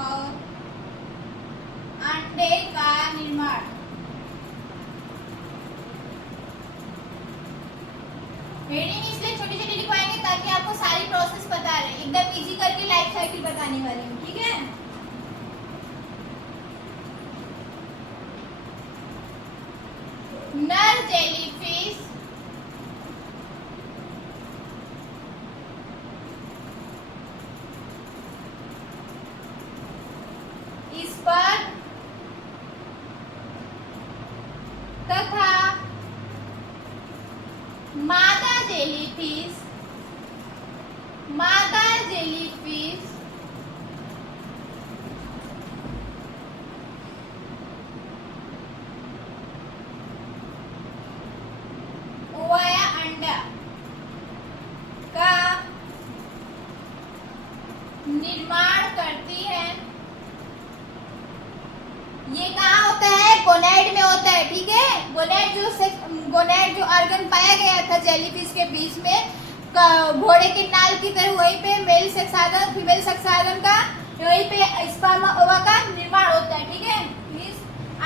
और अंडे का निर्माण। हेडिंग इसलिए छोटी छोटी लिखवाएंगे ताकि आपको सारी प्रोसेस पता रहे, एकदम इजी करके लाइफ साइकिल बताने वाली हूँ, ठीक है। नर जेलीफिश स्पर्म तथा मादा जेलीफिश ओवा या अंडा का निर्माण करती है। ये कहाँ होता है, गोनैड में होता है, ठीक है। गोनैड जो ऑर्गन पाया गया था जेलीफिश के बीच में, घोड़े के नाल की तरह, वहीं पे mail sex organ female sex organ का, वहीं पे स्पर्म ओवा का निर्माण होता है, ठीक है। इस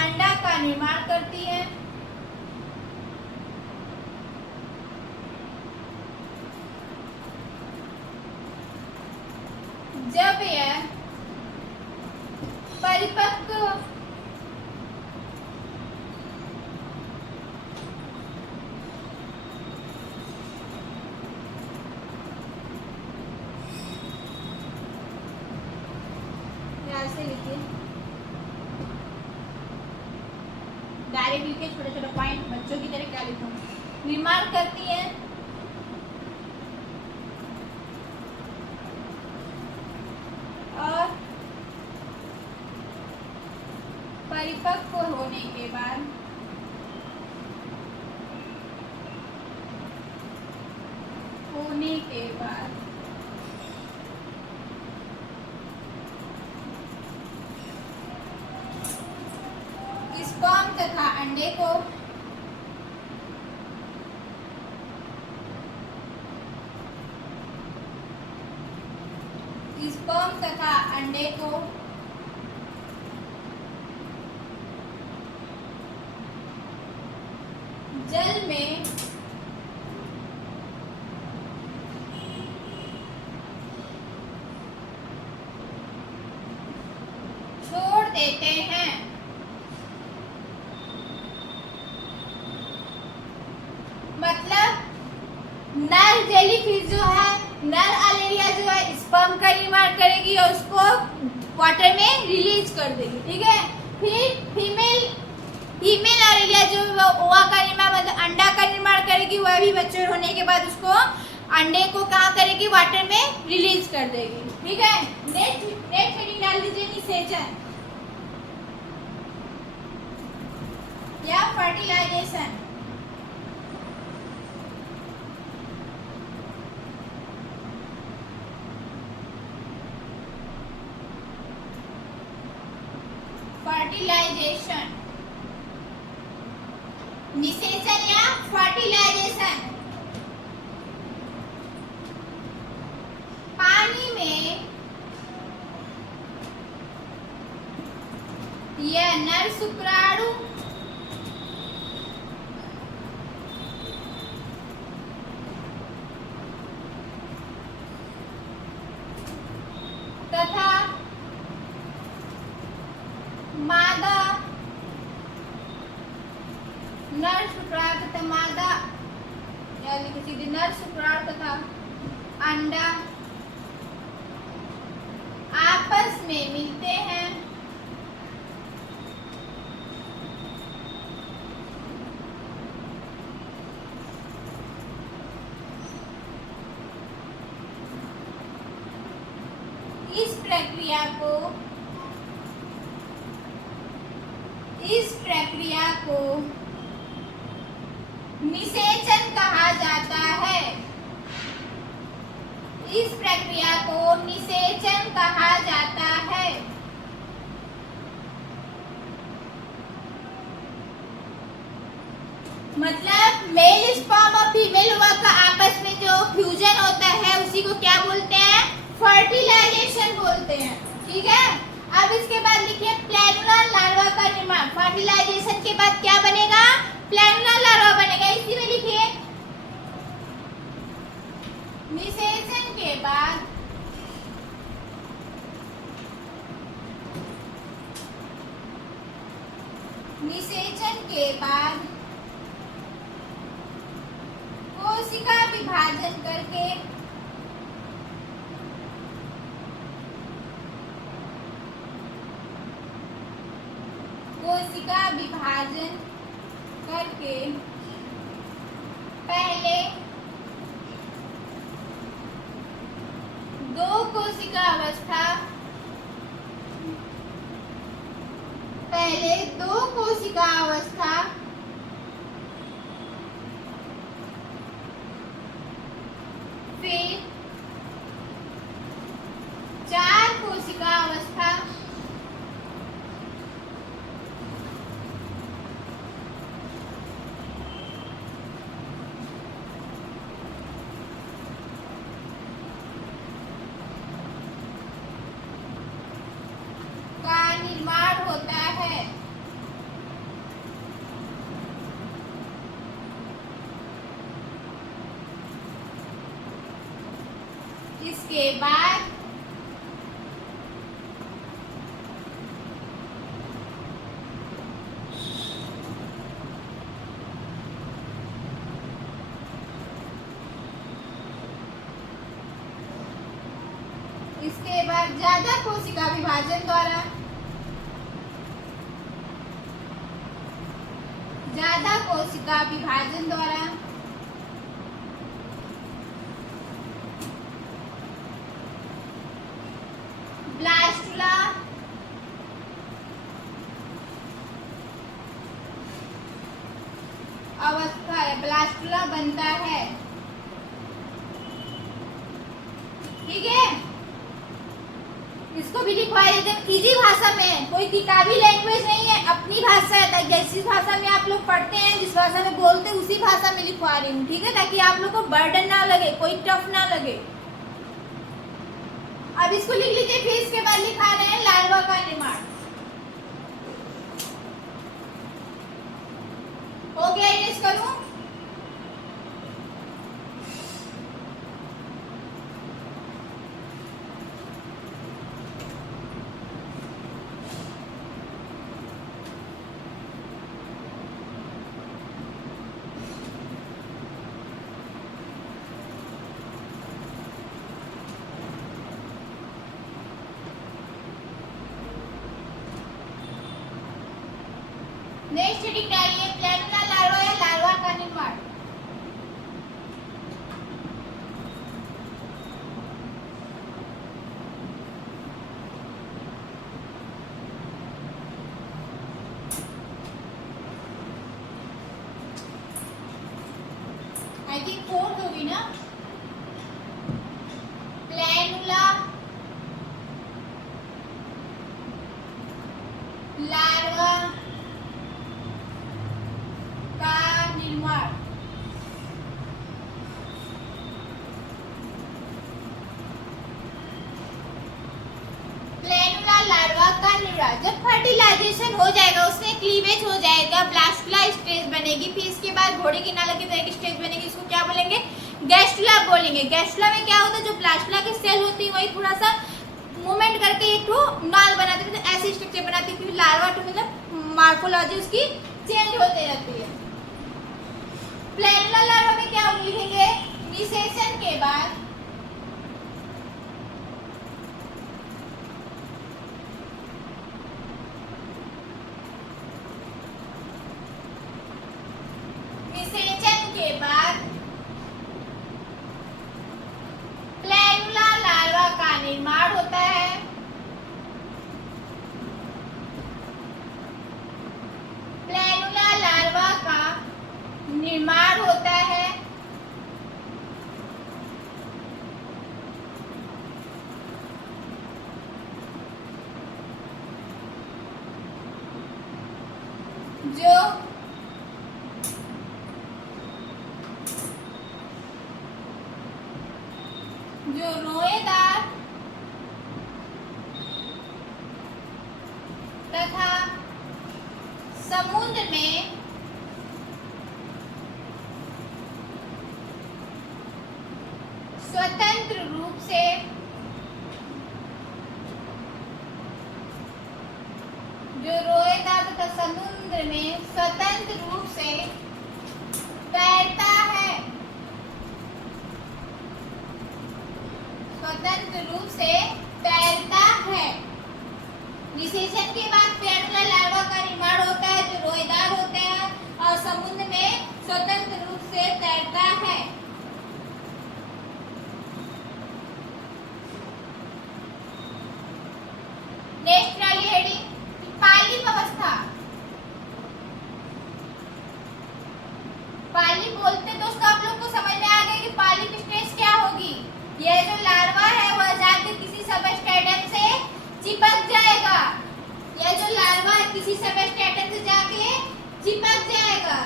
अंडा का निर्माण करती है। जब यह परिपक्व से लिखिए, डायरेक्ट लिखिए, छोटे छोटे पॉइंट बच्चों की तरह क्या लिखूं। निर्माण करती है और परिपक्व होने के बाद स्पर्म तथा अंडे को जल में छोड़ देते हैं। मतलब नर जेलीफिश जो है, नर अरेलिया जो है, स्पर्म का निर्माण करेगी और उसको वाटर में रिलीज कर देगी, ठीक है। फिर फीमेल अरेलिया जो ओवा का निर्माण मतलब अंडा का निर्माण करेगी, वह भी बच्चे होने के बाद उसको अंडे को कहाँ करेगी, वाटर में रिलीज कर देगी, ठीक है। नेक्स्ट हेडिंग डाल दीजिए निषेचन या फर्टिलाइजेशन। फर्टिलाइजेशन, निषेचन या फर्टिलाइजेशन। पानी में यह नर शुक्राणु तथा मादा नर शुक्राणु तथा मादा यानी कि सीधे नर शुक्राणु तथा अंडा आपस में मिलते हैं इस प्रक्रिया को निषेचन कहा जाता है। इस प्रक्रिया को निषेचन कहा जाता है। मतलब मेल स्पर्म और फीमेल ओवा का आपस में जो फ्यूजन होता है उसी को क्या बोलते हैं? फर्टिलाइजेशन बोलते हैं। ठीक है, अब इसके बाद लिखिए प्लैनुलर लार्वा का निर्माण। फर्टिलाइजेशन के बाद क्या बनेगा? प्लैनुलर लार्वा बनेगा। इसी में लिखिए निषेचन के बाद कोशिका विभाजन करके पहले दो कोशिका अवस्था फिर 4 कोशिका अवस्था का निर्माण होता है। इसके बाद ज्यादा कोशिका विभाजन द्वारा ब्लास्टुला ब्लास्टुला बनता है। ठीक है, इसको भी लिखवा देते हैं इजी भाषा में, कोई किताबी लैंग्वेज नहीं है, अपनी भाषा है। जैसी भाषा में आप लोग पढ़ते हैं, जिस भाषा में बोलते हैं उसी भाषा में लिखवा रही हूँ। ठीक है, ताकि आप लोग को बर्डन ना लगे, कोई टफ ना लगे। अब इसको लिख लीजिए। फिर इसके बाद लिखा रहे हैं लार्वा का निर्माण। हो गया, इरेज करूं? नेक्स्ट हेडिंग डालिए प्लैनुलर लार्वा या लार्वा का निर्माण। आई थिंक 4 होगी ना। प्लैनुलर लार्वा निर्माण। प्लैनुला लार्वा का निर्माण, जब फर्टिलाइजेशन हो जाएगा, उसमें क्लीवेज हो जाएगा, ब्लास्टुला स्टेज बनेगी, फिर इसके बाद घोड़े की नाला की तरह की स्टेज बनेगी, इसको क्या बोलेंगे? गैस्टुला बोलेंगे। गैस्टुला में क्या होता है, जो ब्लास्टुला की सेल होती है वही थोड़ा सा मूवमेंट करके एक तो नाल बनाती है, मतलब ऐसी स्ट्रक्चर बनाती है, फिर लार्वा तो मतलब मार्फोलॉजी उसकी चेंज होते रहती है। प्लैनुला लार्वा में क्या लिखेंगे? निषेचन के बाद प्लैनुला लार्वा का निर्माण होता है। प्लैनुला लार्वा का निर्माण होता है। जो रोएदार तथा समुद्र में स्वतंत्र रूप से समुद्र में स्वतंत्र रूप से तैरता है। स्वतंत्र रूप से तैरता है। निषेचन के बाद प्लैनुला लार्वा का निर्माण होता है, जो रोएदार होते हैं और समुद्र में स्वतंत्र रूप से तैरता है। नेक्स्ट वाली हेडिंग पालिप अवस्था। पालिप बोलते दोस्तों आप लोग को समझ में आ गया कि पालिप स्टेज क्या होगी। यह जो लार्वा है वह जाके किसी सबस्ट्रेटम से चिपक जाएगा। यह जो लार्वा है किसी सबस्ट्रेटम से जाके चिपक जाएगा।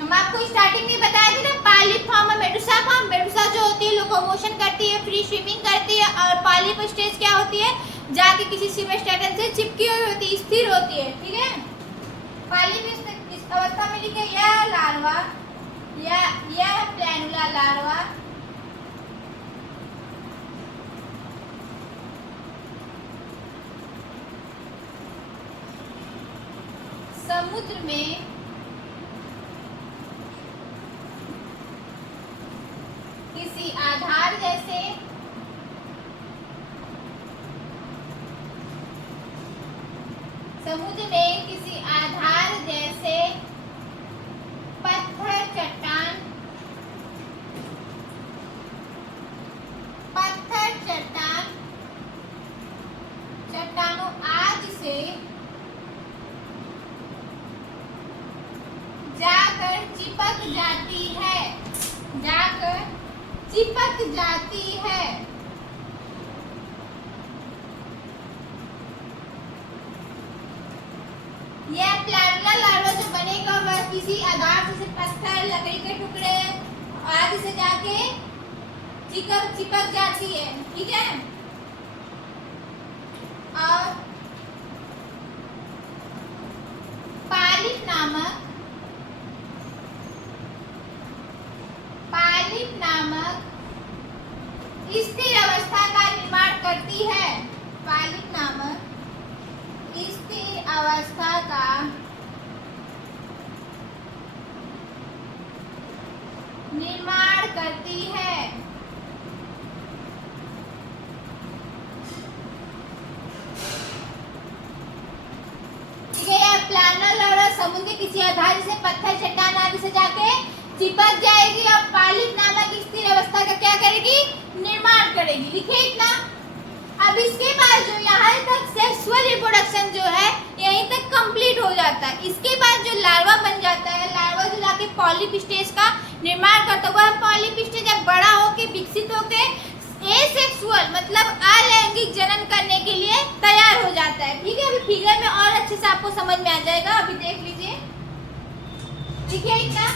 हम आपको स्टार्टिंग में बताया था ना, पालिप फॉर्म और मेडुसा फॉर्म। मेडुसा जो होती है लोकोमोशन करती है, फ्री स्विमिंग करती है, और पालिप स्टेज क्या होती है, जाके किसी सबस्ट्रेटम से चिपकी हुई होती है, स्थिर होती है। ठीक है, पालिप इस अवस्था में लिखे यह लार्वा, यह प्लैनुला लार्वा समुद्र में किसी आधार जैसे समुद्र में किसी आधार जैसे पत्थर चट्टानों आदि से जाकर चिपक जाती है। यह प्लैनुला लार्वा जो बनेगा वह किसी आधार जैसे पत्थर, लकड़ी के टुकड़े आदि से जाके चिपक जाती है। ठीक है, और पालिप नामक स्थिर अवस्था का निर्माण करती है। पालिप नामक स्थिर अवस्था का निर्माण करती है। ठीक है, यह प्लैनुला लार्वा समुद्र के किसी आधार जैसे पत्थर, चट्टान आदि से जाके चिपक जाएगी और पालिप नामक स्थिर अवस्था का क्या करेगी, निर्माण करेगी। लिखे इतना। अब इसके बाद जो यहाँ तक सेक्सुअल रिप्रोडक्शन जो है यहीं तक कंप्लीट हो जाता है। इसके बाद जो लार्वा बन जाता है, लार्वा जो जाके पॉलिप स्टेज का निर्माण करता है, वह पॉलिप स्टेज जब बड़ा होके विकसित होके एसेक्सुअल मतलब अलैंगिक जनन करने के लिए तैयार हो जाता है। ठीक है, अभी फिगर में और अच्छे से आपको समझ में आ जाएगा। अभी देख लीजिए, लिखिए इतना।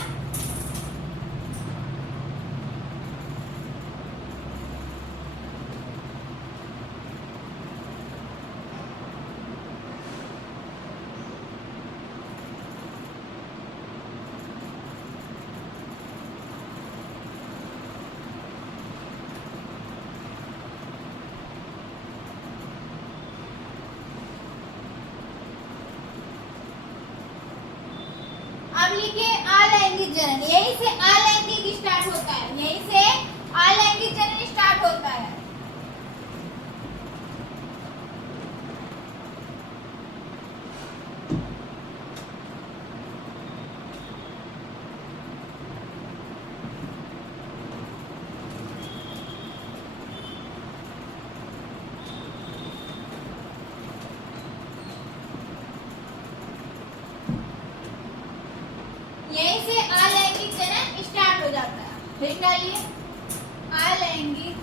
अब लिखिए अलैंगिक जनन। यहीं से अलैंगिक स्टार्ट होता है, यहीं से अलैंगिक जनन स्टार्ट होता है। यहीं से अलैंगिक जनन स्टार्ट हो जाता है। लिख डालिए अलैंगिक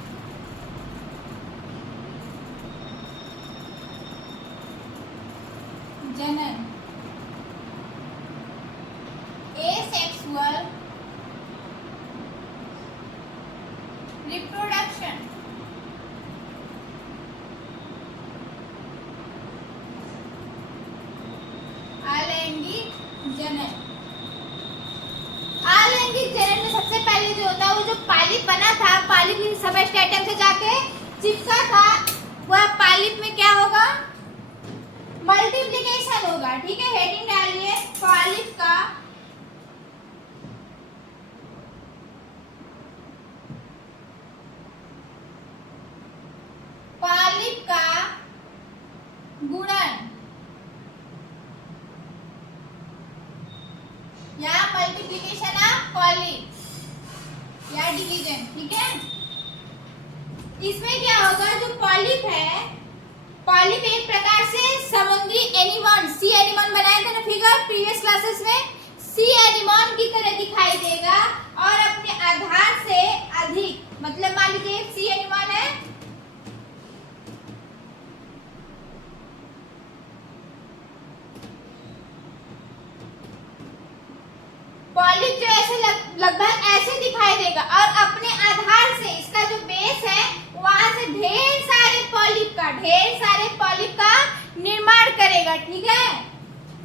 जनन, एसेक्सुअल रिप्रोडक्शन। अलैंगिक जनन, अलैंगिक जनन में सबसे पहले जो होता है वो जो पालिप बना था, पालिप सबस्ट्रेटम से जाके चिपका था, वह पालिप में क्या होगा, मल्टीप्लिकेशन होगा। ठीक है, हेडिंग डालिए पालिप का गुणन या मल्टीप्लिकेशन ऑफ पॉलिप या डिवीजन। ठीक है, इसमें क्या होगा, जो पॉलिप है, पॉलिप एक प्रकार से समुद्री एनिमल, सी एनिमल बनाया था ना फिगर प्रीवियस क्लासेस में, सी एनिमल की तरह दिखाई देगा और अपने आधार से अधिक, मतलब मान लीजिए सी एनिमल है, पॉलिप जो ऐसे लगभग ऐसे दिखाई देगा और अपने आधार से, इसका जो बेस है वहां से ढेर सारे पॉलिप का निर्माण करेगा। ठीक है,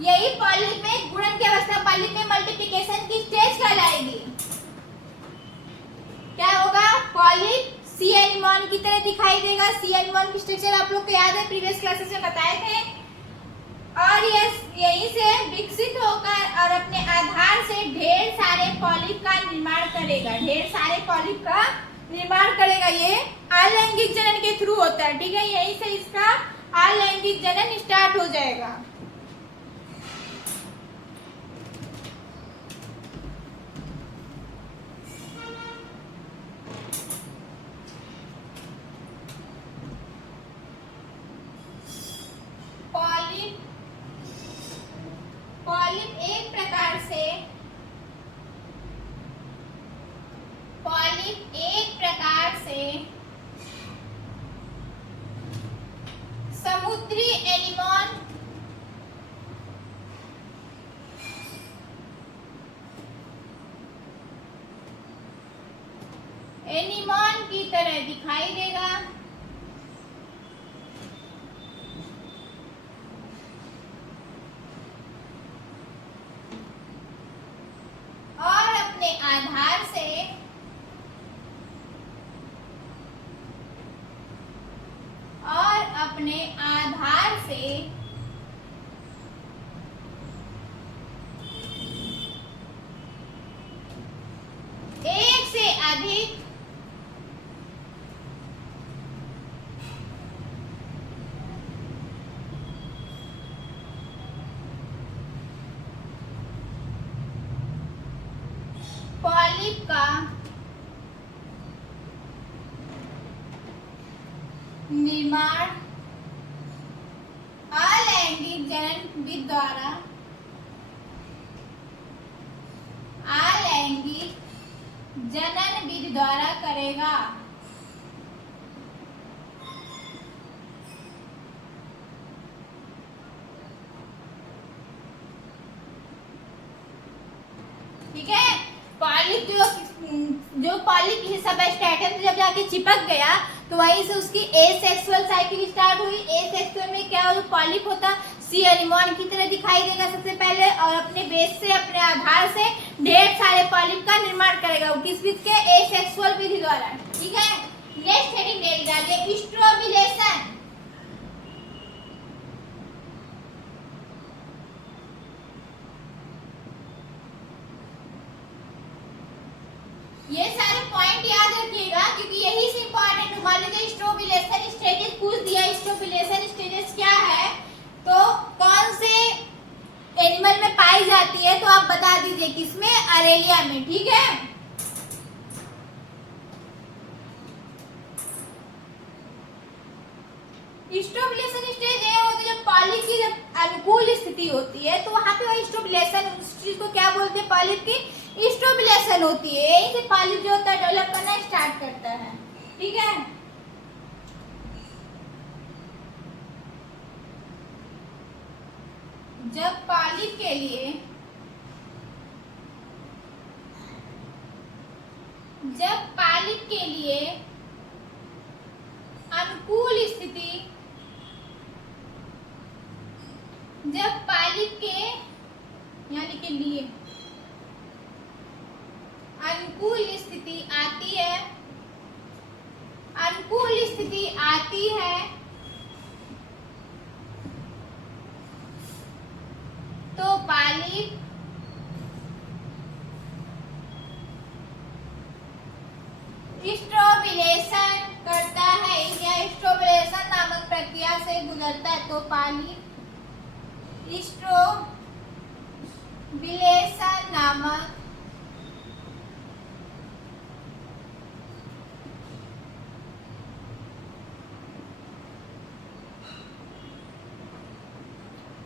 यही पॉलिप में गुणन की अवस्था, पॉलिप में मल्टीप्लिकेशन की स्टेज कहलाएगी। क्या होगा, पॉलिप सी एनिमल की तरह दिखाई देगा। सी एनिमल की स्ट्रक्चर आप लोग को याद है, प्रीवियस क्लासेस में बताए थे। और यहीं से विकसित होकर और अपने आधार से ढेर सारे पॉलिप का निर्माण करेगा, ढेर सारे पॉलिप का निर्माण करेगा। ये अलैंगिक जनन के थ्रू होता है। ठीक है, यहीं से इसका अलैंगिक जनन स्टार्ट हो जाएगा। पॉलिप एक प्रकार से समुद्री एनिमल की तरह दिखाई देगा और अपने आधार से एक से अधिक पॉलिप का निर्माण अलैंगिक जनन विधि द्वारा करेगा। पॉलिप जो पॉलिप सबस्ट्रेटम से जब जाके चिपक गया तो वहीं से उसकी एसेक्सुअल साइकिल स्टार्ट हुई। एसेक्सुअल में क्या हो, पॉलिप होता सी एनिमोन की तरह दिखाई देगा सबसे पहले, और अपने बेस से, अपने आधार से ढेर सारे पॉलिप का निर्माण करेगा। किस विधि के? एसेक्सुअल विधि द्वारा। ठीक है, नेक्स्ट हेडिंग ले लीजिए, स्ट्रोबिलेशन। ये सारे पॉइंट याद रखिएगा क्योंकि यही से इंपॉर्टेंट। मान लीजिए स्ट्रोबिलेशन स्टेजेस पूछ दिया, स्ट्रोबिलेशन स्टेजेस क्या है, तो कौन से एनिमल में पाई जाती है, तो आप बता दीजिए किसमें? अरेलिया में। ठीक है, स्ट्रोबिलेशन स्टेज ये होती है जब पॉलिप की जब अनुकूल स्थिति होती है तो वहां पे वही स्ट्रोबिलेशन, उस चीज को क्या बोलते हैं? पॉलिप की स्ट्रोबिलेशन होती है। यहीं से पॉलिप जो होता है डेवलप करना स्टार्ट करता है। ठीक है, जब पॉलिप के लिए अनुकूल स्थिति, जब पॉलिप के यानी के लिए अनुकूल स्थिति आती है, अनुकूल स्थिति आती है तो पॉलिप स्ट्रोबिलेशन करता है या स्ट्रोबिलेशन नामक प्रक्रिया से गुजरता है। तो पॉलिप स्ट्रोबिलेशन नामक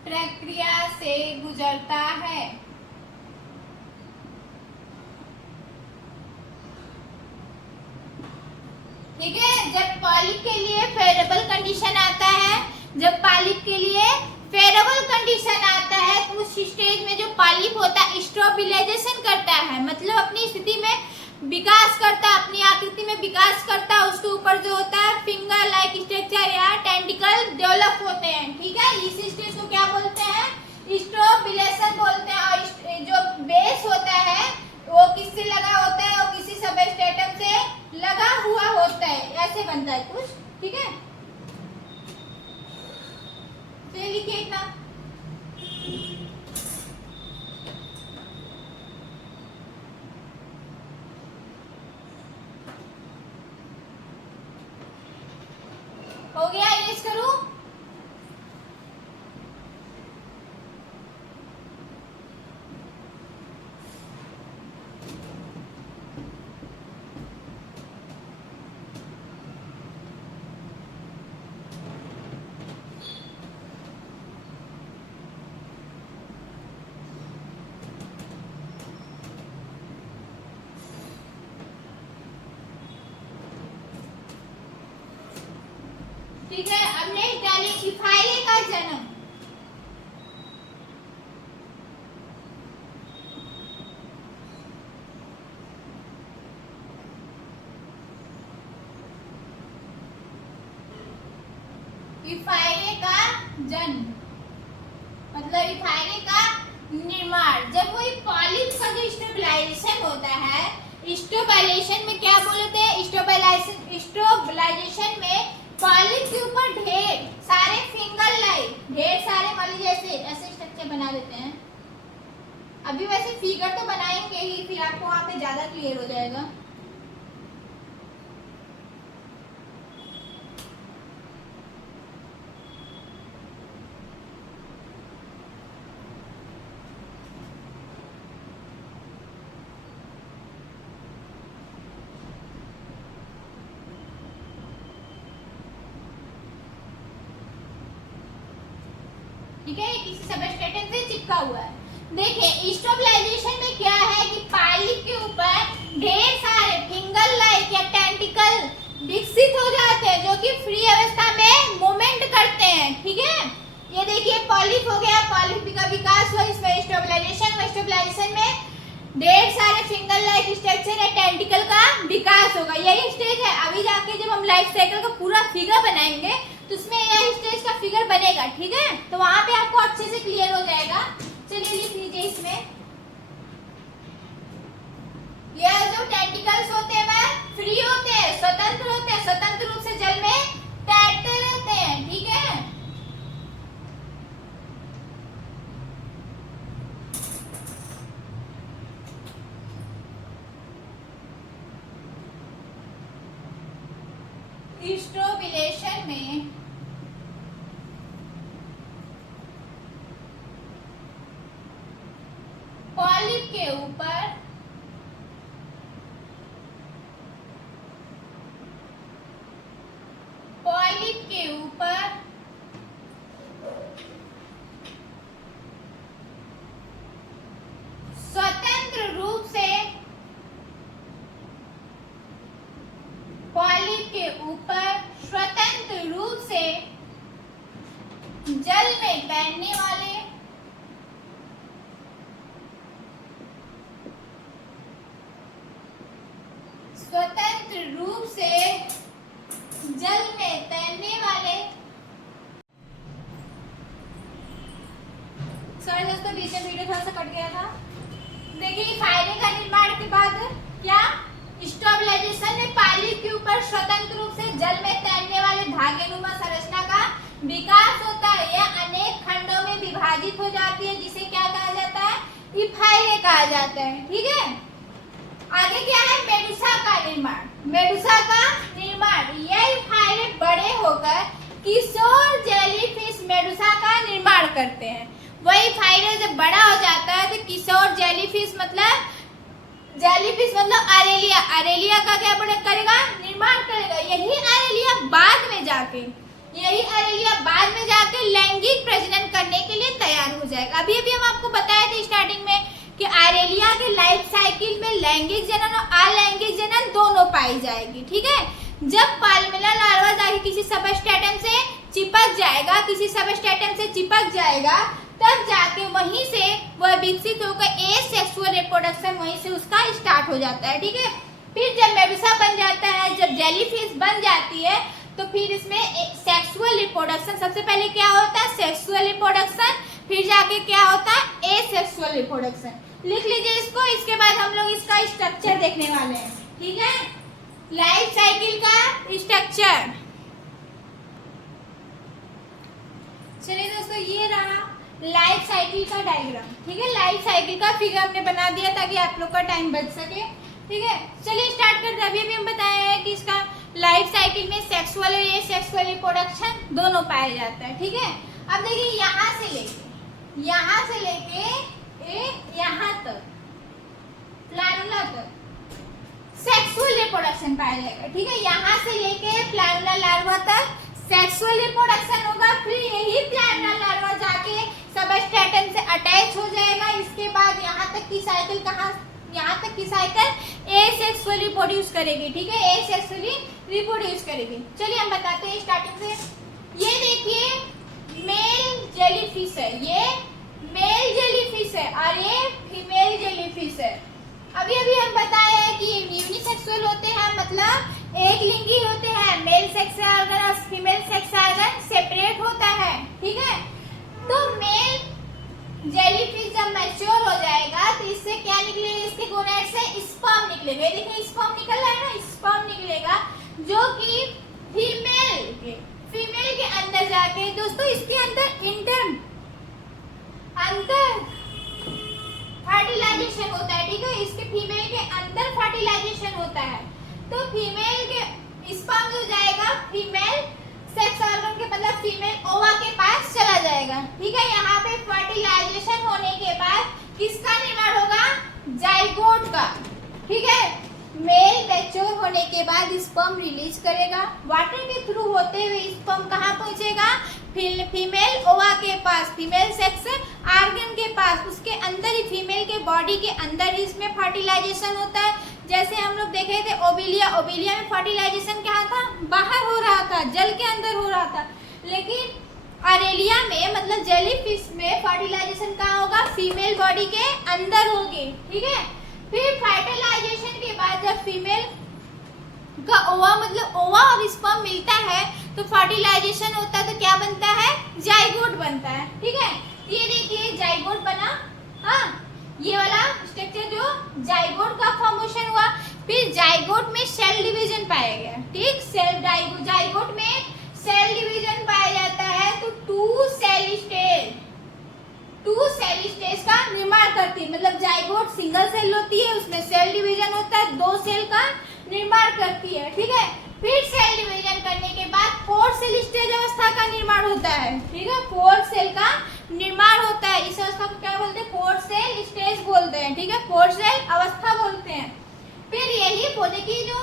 प्रक्रिया से गुजरता है। ठीक है, जब पॉलिप के लिए फेवरेबल कंडीशन आता है, जब पॉलिप के लिए फेवरेबल कंडीशन आता है तो उस स्टेज में जो पॉलिप होता है स्ट्रोबिलाइजेशन करता है, मतलब अपनी स्थिति में विकास करता है, अपनी आकृति में विकास करता है। उसके ऊपर जो होता है फिंगर लाइक स्ट्रक्चर या टेंटिकल डेवलप होते हैं। ठीक है, इस स्टेज को क्या बोलते हैं? स्ट्रोबिलेशन बोलते हैं। और जो बेस होता है वो किससे लगा होता है? वो किसी सबस्ट्रेटम से लगा हुआ होता है, ऐसे बनता है कुछ। ठीक है, तो लिखिए इतना। हो गया, इरेज करूं? ठीक है, अब नेक्स्ट डालिए इफाइले का जन्म। इफाइले का जन्म मतलब इफाइले का निर्माण। जब कोई पॉलिप का जो स्टेबलाइजेशन होता है, स्टेबलाइजेशन में क्या बोलते हैं? स्टेबलाइजेशन में पॉलिप के ऊपर ढेर सारे फिंगर लाइक, ढेर सारे मान लीजिए ऐसे स्ट्रक्चर बना देते हैं। अभी वैसे फिगर तो बनाएंगे ही, फिर आपको वहां पे ज्यादा क्लियर हो जाएगा। ठीक है, किसी सबस्ट्रेटम से चिपका हुआ है। देखिए स्टेबलाइजेशन में क्या है कि पॉलिप के ऊपर ढेर सारे फिंगर लाइक या टेंटिकल विकसित हो जाते हैं जो कि फ्री अवस्था में मूवमेंट करते हैं। ठीक है, ये देखिए पॉलिप हो गया, पॉलिप का विकास हुआ, इसमें स्टेबलाइजेशन में ढेर सारे फिंगर लाइक स्ट्रक्चर या टेंटिकल का विकास होगा। यही स्टेज है। अभी जाके जब हम लाइफ साइकिल का पूरा फिगर बनाएंगे तो उसमें यही स्टेज का फिगर बनेगा, ठीक है। तो वहां पे आपको अच्छे से क्लियर हो जाएगा। चलिए लिख लीजिए इसमें, यह जो टेंटिकल्स होते हैं वह फ्री होते हैं, स्वतंत्र होते हैं, स्वतंत्र रूप से जल में तैरते रहते हैं, ठीक है। स्ट्रोबिलेशन में पॉलिप के ऊपर स्वतंत्र रूप से पॉलिप के ऊपर स्वतंत्र रूप से जल में तैरने वाले सॉरी दोस्तों, बीच में वीडियो थोड़ा सा कट गया था। देखिए फायदे का निर्माण के बाद क्या स्टेबलाइजेशन में पॉलिप के ऊपर स्वतंत्र रूप से जल में तैरने वाले धागेनुमा संरचना का विकास होता है। यह अनेक खंडों में विभाजित हो जाती है, जिसे क्या कहा जाता है, इफाइले कहा जाता है, ठीक है। आगे क्या है, मेडुसा का निर्माण। मेडुसा का निर्माण, यह इफाइले बड़े होकर किशोर जेलीफिश मेडुसा का निर्माण करते हैं। वही फाइबर जब बड़ा हो जाता है तो किशोर जेलीफिश मतलब अरेलिया, अरेलिया का क्या करेगा, निर्माण करेगा। यही अरेलिया बाद में जाके लैंगिक प्रजनन करने के लिए तैयार हो जाएगा। अभी हम आपको बताए थे स्टार्टिंग में कि अरेलिया के लाइफ साइकिल में लैंगिक जनन और अलैंगिक जनन दोनों पाई जाएगी, ठीक है। जब पाल्मिला लार्वा जाके किसी सबस्ट्रेटम से चिपक जाएगा तब जाके वहीं से वह विकसित होकर एसेक्सुअल रिप्रोडक्शन वहीं से उसका स्टार्ट हो जाता है, ठीक है। फिर जब मेडुसा बन जाता है, जब जेलीफिश बन जाती है, तो फिर इसमें सेक्सुअल रिप्रोडक्शन, सबसे पहले क्या होता है, सेक्सुअल रिप्रोडक्शन, फिर जाके क्या होता है, एसेक्सुअल रिप्रोडक्शन। लिख लीजिए इसको। इसके बाद हम लोग इसका स्ट्रक्चर देखने वाले हैं, ठीक है। लाइफ साइकिल का स्ट्रक्चर। चलिए दोस्तों, ये रहा लाइफ साइकिल का डायग्राम, ठीक है। लाइफ साइकिल का फिगर हमने बना दिया ताकि आप लोग का टाइम बच सके, ठीक है। चलिए स्टार्ट करते हैं। अभी हम बताया है कि इसका लाइफ साइकिल में सेक्सुअल और एसेक्सुअल रिप्रोडक्शन दोनों पाया जाता है, ठीक है। अब देखिए यहाँ से लेके यहाँ तक प्लानुला तक सेक्सुअल रिप्रोडक्शन पाया जाएगा, ठीक है। यहाँ से लेके प्लानुला लार्वा तक सेक्सुअल रिप्रोडक्शन होगा। फिर यही प्लानुला लार्वा जाके सबस्ट्रेटम से अटैच हो जाएगा। इसके बाद यहाँ तक की साइकिल एसेक्सुअली रिप्रोड्यूस करेगी, ठीक है, एसेक्सुअली रिप्रोड्यूस करेगी। चलिए हम बताते हैं स्टार्टिंग से। ये देखिए मेल जेलीफिश है, ये मेल जेलीफिश है और ये फीमेल जेलीफिश है। अभी हम बताए हैं कि यूनिसेक्सुअल होते हैं, मतलब एक लिंगी होते हैं। मेल सेक्स ऑर्गन और फीमेल सेक्स ऑर्गन सेपरेट होता है, ठीक है। तो मेल जेलीफिश जब मैच्योर हो जाएगा तो इससे क्या निकलेगा, इसके गोनाड से स्पर्म निकलेगा। देखिए स्पर्म निकल रहा है ना, स्पर्म निकलेगा जो कि फीमेल के अंदर जाके, दोस्तों इसके अंदर फर्टिलाइजेशन होता है, ठीक है। इसके फीमेल के अंदर फर्टिलाइजेशन होता है। तो फीमेल के स्पर्म जो जाएगा फीमेल सेक्स ऑर्गन के मतलब फीमेल ओवा के पास चला जाएगा, ठीक है। यहाँ पे फर्टिलाइजेशन होने के बाद किसका निर्माण होगा, जाइगोट का, ठीक है। मेल मैच्योर होने के बाद स्पर्म रिलीज करेगा। वाटर के थ्रू होते हुए स्पर्म कहाँ पहुँचेगा, फीमेल ओवा के पास, फीमेल सेक्स ऑर्गन के पास। उसके अंदर ही फीमेल के बॉडी के अंदर ही इसमें फर्टिलाइजेशन होता है। जैसे हम लोग देखे थे ओबिलिया में फर्टिलाइजेशन क्या था, बाहर हो रहा था, जल के अंदर हो रहा था। लेकिन अरेलिया में मतलब जेलीफिश में फर्टिलाइजेशन कहाँ होगा, फीमेल बॉडी के अंदर होगी, ठीक है। फिर फर्टिलाइजेशन के बाद जब फीमेल का ओवा मतलब ओवा और स्पर्म मिलता है तो फर्टिलाइजेशन होता है, तो क्या बनता है, जाइगोट बनता है। ठीक है, ये देखिए जाइगोट बना, हाँ ये वाला स्ट्रक्चर जो जाइगोट का फॉर्मेशन हुआ। फिर जाइगोट में सेल डिवीजन पाया गया। ठीक, जाइगोट में सेल डिवीजन पाया जाता है, तो टू सेल स्टेज का निर्माण करती है। मतलब जाइगोट सिंगल सेल होती है, उसमें सेल डिवीजन होता है, 2 सेल का निर्माण करती है। ठीक है, फिर सेल डिवीजन करने के बाद 4 सेल स्टेज अवस्था का निर्माण होता है। ठीक है, 4 सेल का निर्माण होता है। इस अवस्था को क्या बोलते हैं, 4 सेल स्टेज बोलते हैं। ठीक है, 4 सेल अवस्था बोलते हैं। फिर यही बोले कि जो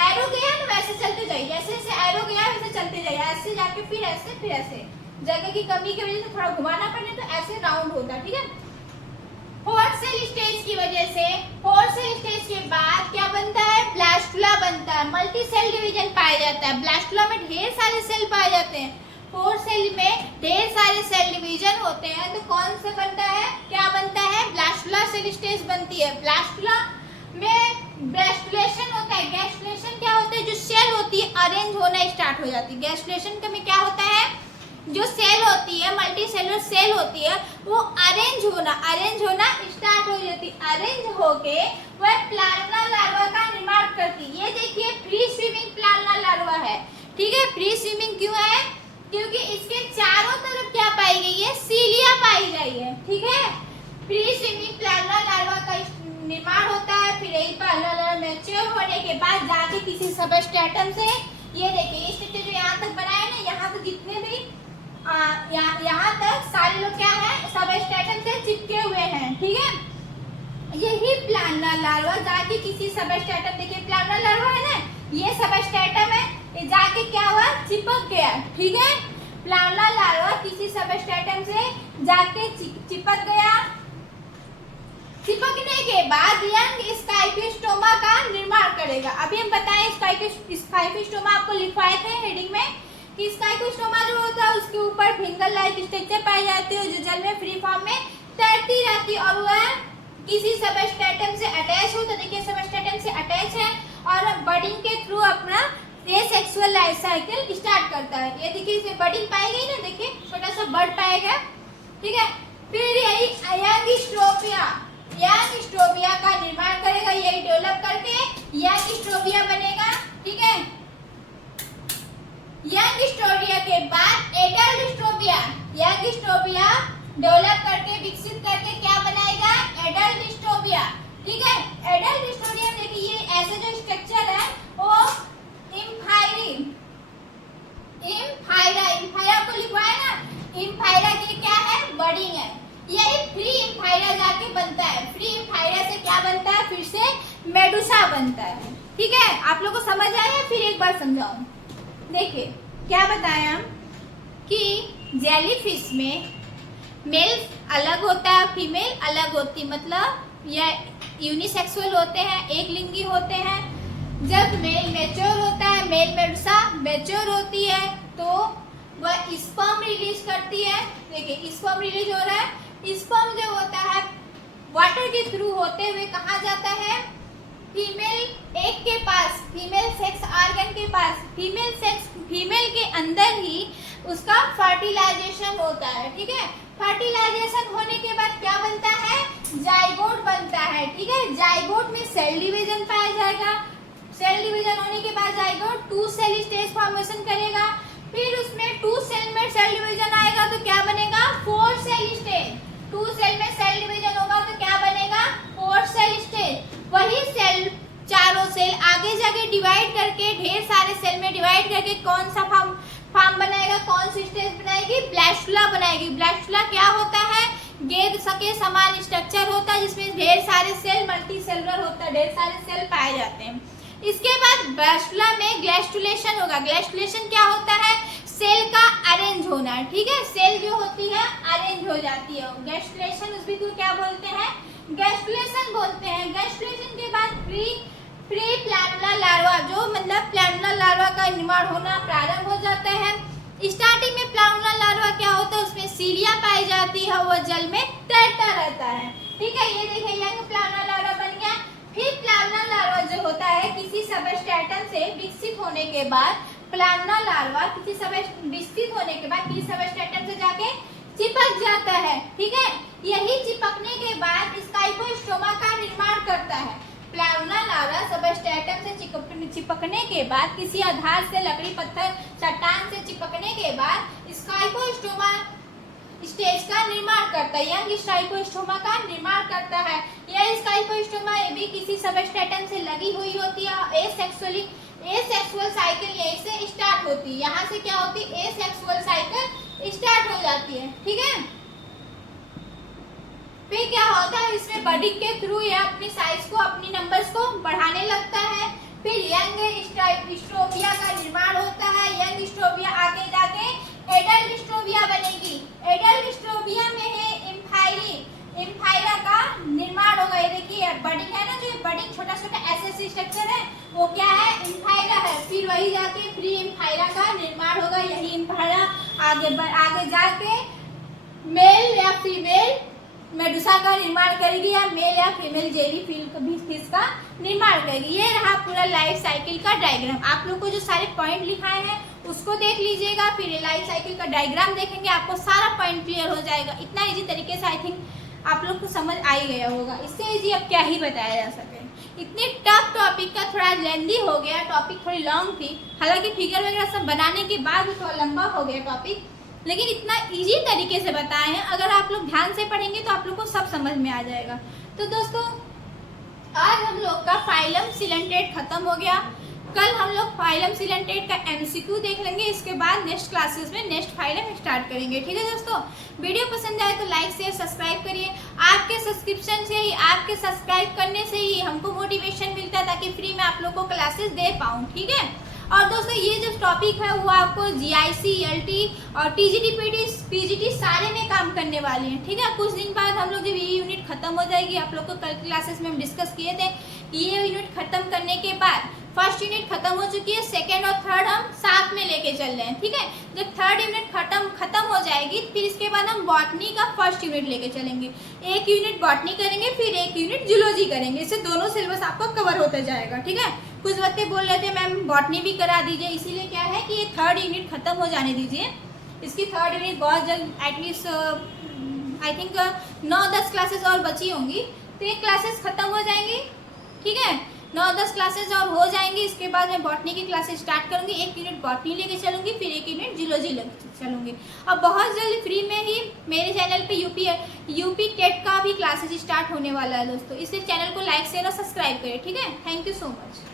एरो गया ना वैसे चलते जाइए, जैसे जैसे एरो गया वैसे चलते जाइए, ऐसे जाके फिर ऐसे जगह की कमी की वजह से थोड़ा घुमाना पड़े तो ऐसे राउंड होता है। ठीक है, 4 सेल स्टेज की वजह से 4 सेल स्टेज के बाद क्या बनता है, ब्लास्टुला बनता है। मल्टी सेल डिवीजन पाया जाता है। ब्लास्टुला में ढेर सारे सेल पाए जाते हैं। 4 सेल में ढेर सारे सेल डिवीजन होते हैं, तो कौन सा बनता है, क्या बनता है, ब्लास्टुला सेल स्टेज बनती है। ब्लास्टुला में गैस्ट्रुलेशन होता है। गैस्ट्रुलेशन क्या होता है, जो सेल होती है अरेंज होना स्टार्ट हो जाती है। गैस्ट्रुलेशन में क्या होता है, जो सेल होती है, मल्टी सेलुलर सेल होती है, वो अरेंज होना स्टार्ट हो जाती है। अरेंज होके वह प्लाज्मा लार्वा का निर्माण करती है। ये देखिए फ्री स्विमिंग प्लाज्मा लार्वा है। ठीक है, फ्री स्विमिंग क्यों है, क्योंकि इसके चारों तरफ क्या पाई गई है, सीलिया पाई गई है। ठीक है, फ्री स्विमिंग प्लाज्मा लार्वा का निर्माण होता है। फिर यही प्लाज्मा लार्वा मैच्योर होने के बाद जाके किसी सबस्ट्रेटम से, ये देखिए इस स्ट्रक्चर जो यहाँ तक बनाया ना, यहाँ तक जितने भी यहाँ तक सारे लोग क्या है, सबस्ट्रेटम से चिपके हुए हैं। ठीक है, यही प्लाज्मा लार्वा जाके किसी सबस्ट्रेटम, देखिए प्लाज्मा लार्वा है ना, ये सबस्ट्रेटम है, ये जाके क्या हुआ, चिपक गया। ठीक है, प्लाज्मा लार्वा किसी सबस्ट्रेटम से जाके चिपक गया। चिपकने के बाद यंग स्काइफिस्टोमा का निर्माण करेगा। अभी हम बताएं स्काइफिस्टोमा आपको लिखवाए थे हेडिंग में कि स्काइफिस्टोमा जो होता है उसके ऊपर फिंगर लाइक स्ट्रक्चर पाई जाती है, जो जल में फ्री फॉर्म में तैरती रहती है और वह किसी सबस्ट्रेटम से अटैच हो। तो देखिए सबस्ट्रेटम से अटैच है और बडिंग के थ्रू अपना ये सेक्सुअल लाइफ साइकिल स्टार्ट करता है। ये देखिए इसमें बडिंग पाई गई ना, देखिए छोटा सा बड पाया गया। ठीक है, फिर यही यंग स्ट्रोबिया का निर्माण करेगा, यही डेवलप करके यंग स्ट्रोबिया बनेगा। ठीक है, यंग स्ट्रोबिया के बाद एडल्ट स्ट्रोबिया, यंग स्ट्रोबिया डेवलप करके विकसित करके क्या बनाएगा, एडल्ट स्ट्रोबिया। ठीक है, एडल्ट स्ट्रोबिया देखिए ये ऐसे जो स्ट्रक्चर है वो इम्फायरा को लिखवाया ना, इम्फायरा की क्या है, बडिंग है। यही फ्री इम्फायरा जाके बनता है। फ्री इम्फायरा से क्या बनता है, फिर से मेडुसा बनता है। ठीक है, आप लोगों को समझ आया, फिर एक बार समझाऊं। देखिए क्या बताया हम कि जेलीफिश में मेल अलग होता है, फीमेल अलग होती, मतलब यह यूनिसेक्सुअल होते हैं, एक लिंगी होते हैं। जब मेल मैच्योर होता है, मेल मेडुसा मैच्योर होती है तो वह स्पर्म रिलीज करती है। देखिए स्पर्म रिलीज हो रहा है। स्पर्म जो होता है वाटर के थ्रू होते हुए कहाँ जाता है, फीमेल एग के पास, फीमेल सेक्स ऑर्गन के पास। फीमेल के अंदर ही उसका फर्टिलाइजेशन होता है। ठीक है, फर्टिलाइजेशन होने के बाद क्या बनता है, जाइगोट बनता है। ठीक है, जाइगोट में सेल डिवीजन पाया जाएगा। सेल डिवीजन होने के बाद जाइगोट 2 सेल स्टेज फॉर्मेशन करेगा। फिर उसमें 2 सेल में सेल डिवीजन आएगा तो क्या बनेगा, 4 सेल स्टेज। 2 सेल में सेल डिवीजन होगा तो क्या बनेगा, 4 सेल स्टेज। वही सेल, चारों सेल आगे जाके डिवाइड करके, ढेर सारे सेल में डिवाइड करके कौन सा फॉर्म बनाएगा, कौन सी स्टेज बनाएगी, ब्लास्टुला बनाएगी। ब्लास्टुला क्या होता है, गेंद के समान स्ट्रक्चर होता है जिसमें ढेर सारे सेल, मल्टी सेलुलर होता है, ढेर सारे सेल पाए जाते हैं। इसके बाद ब्लास्टुला में ग्लैस्टुलेशन होगा। ग्लैस्टुलेशन क्या होता है, सेल का अरेंज होना। ठीक है, सेल जो होती है अरेंज हो जाती है। ग्लैस्टुलेशन उसको तो क्या बोलते हैं, ग्लैस्टुलेशन बोलते हैं। ग्लैस्टुलेशन के बाद प्री प्लानुला लार्वा, जो मतलब प्लानुला लार्वा का निर्माण होना प्रारंभ हो जाता है। स्टार्टिंग में प्लानुला लार्वा क्या होता है, उसमें सीलिया पाई जाती है, वह जल में तैरता रहता है। ठीक है, ये देखिए यंग प्लानुला लार्वा लार्वा जो होता है किसी सबस्ट्रेटम से विकसित होने के बाद, प्लाज्मा लार्वा किसी विकसित होने के बाद किसी सबस्ट्रेटम से जाके चिपक जाता है, ठीक है। यही चिपकने के बाद स्काइपोस्टोमा का निर्माण करता है। प्लाज्मा लार्वा सबस्ट्रेटम से चिपकने के बाद किसी आधार से, लकड़ी, पत्थर, चट्टान से चिपकने के बाद स्काइपोस्टोमा स्टेज का निर्माण करता है, यंग स्काइपोस्टोमा का निर्माण करता है। यह स्काइपोस्टोमा ये भी किसी सबस्ट्रेटम से लगी हुई होती है। एसेक्सुअल साइकिल यहीं से स्टार्ट होती है, यहाँ से क्या होती है, एसेक्सुअल साइकिल स्टार्ट हो जाती है, ठीक है। फिर क्या होता है, इसमें बडिंग के थ्रू यह अपनी साइज को, अपनी नंबर्स को बढ़ाने लगता है। फिर यंग स्ट्रोबिया का निर्माण होता है। यंग स्ट्रोबिया आगे जाके एडल्ट स्ट्रोबिया बनेगी। एडल्ट स्ट्रोबिया में है इम्फाइरा का निर्माण होगा। ये देखिए बडिंग है ना, जो बडिंग छोटा छोटा ऐसे स्ट्रक्चर है वो क्या है, इम्फाइरा है। फिर वही जाके प्री इम्फाइरा का निर्माण होगा। यही इम्फाइरा आगे जाके मेल या फीमेल मेडुसा का निर्माण करेगी, या मेल या फीमेल जेली फिश का निर्माण करेगी। ये रहा पूरा लाइफ साइकिल का डायग्राम। आप लोग को जो सारे पॉइंट लिखाए हैं उसको देख लीजिएगा, फिर ये लाइफ साइकिल का डायग्राम देखेंगे, आपको सारा पॉइंट क्लियर हो जाएगा। इतना इजी तरीके से आई थिंक आप लोग को समझ आ ही गया होगा। इससे इजी अब क्या ही बताया जा सके। इतनी टफ टॉपिक का थोड़ा लेंदी हो गया, टॉपिक थोड़ी लॉन्ग थी, हालांकि फिगर वगैरह सब बनाने के बाद थोड़ा लंबा हो गया टॉपिक, लेकिन इतना इजी तरीके से बताए हैं। अगर आप लोग ध्यान से पढ़ेंगे तो आप लोग को सब समझ में आ जाएगा। तो दोस्तों आज हम लोग का फाइलम सिलेंटेड खत्म हो गया। कल हम लोग फाइलम सिलेंटेड का एमसीक्यू देख लेंगे, इसके बाद नेक्स्ट क्लासेस में नेक्स्ट फाइलम स्टार्ट करेंगे, ठीक है दोस्तों। वीडियो पसंद आए तो लाइक शेयर सब्सक्राइब करिए। आपके सब्सक्रिप्शन से ही, आपके सब्सक्राइब करने से ही हमको मोटिवेशन मिलता है, ताकि फ्री में आप लोग को क्लासेस दे पाऊँ, ठीक है। और दोस्तों ये जो टॉपिक है वो आपको जीआईसी, एलटी और टीजीटी, पीजीटी सारे में काम करने वाले हैं, ठीक है। कुछ दिन बाद हम लोग जब ये यूनिट खत्म हो जाएगी, आप लोग को कल क्लासेस में हम डिस्कस किए थे कि ये यूनिट खत्म करने के बाद फर्स्ट यूनिट खत्म हो चुकी है, सेकेंड और थर्ड हम साथ में लेके चल रहे हैं, ठीक है। जब थर्ड यूनिट खत्म हो जाएगी फिर इसके बाद हम बॉटनी का फर्स्ट यूनिट लेके चलेंगे। एक यूनिट बॉटनी करेंगे, फिर एक यूनिट जूलॉजी करेंगे। इससे दोनों सिलेबस आपको कवर होता जाएगा, ठीक है। कुछ बच्चे बोल रहे थे मैम बॉटनी भी करा दीजिए, इसीलिए क्या है कि ये थर्ड यूनिट खत्म हो जाने दीजिए। इसकी थर्ड यूनिट बहुत जल्द, एटलीस्ट आई थिंक 9-10 क्लासेस और बची होंगी, तो ये क्लासेस खत्म हो जाएंगी, ठीक है। 9-10 क्लासेस और हो जाएंगी, इसके बाद मैं बॉटनी की क्लासेस स्टार्ट करूंगी। एक यूनिट बॉटनी लेके चलूंगी, फिर एक यूनिट जूलॉजी लेके चलूंगी। अब बहुत जल्द फ्री में ही मेरे चैनल पे यूपी टेट का भी क्लासेस स्टार्ट होने वाला है दोस्तों। इसलिए चैनल को लाइक शेयर और सब्सक्राइब करें, ठीक है। Thank you so much.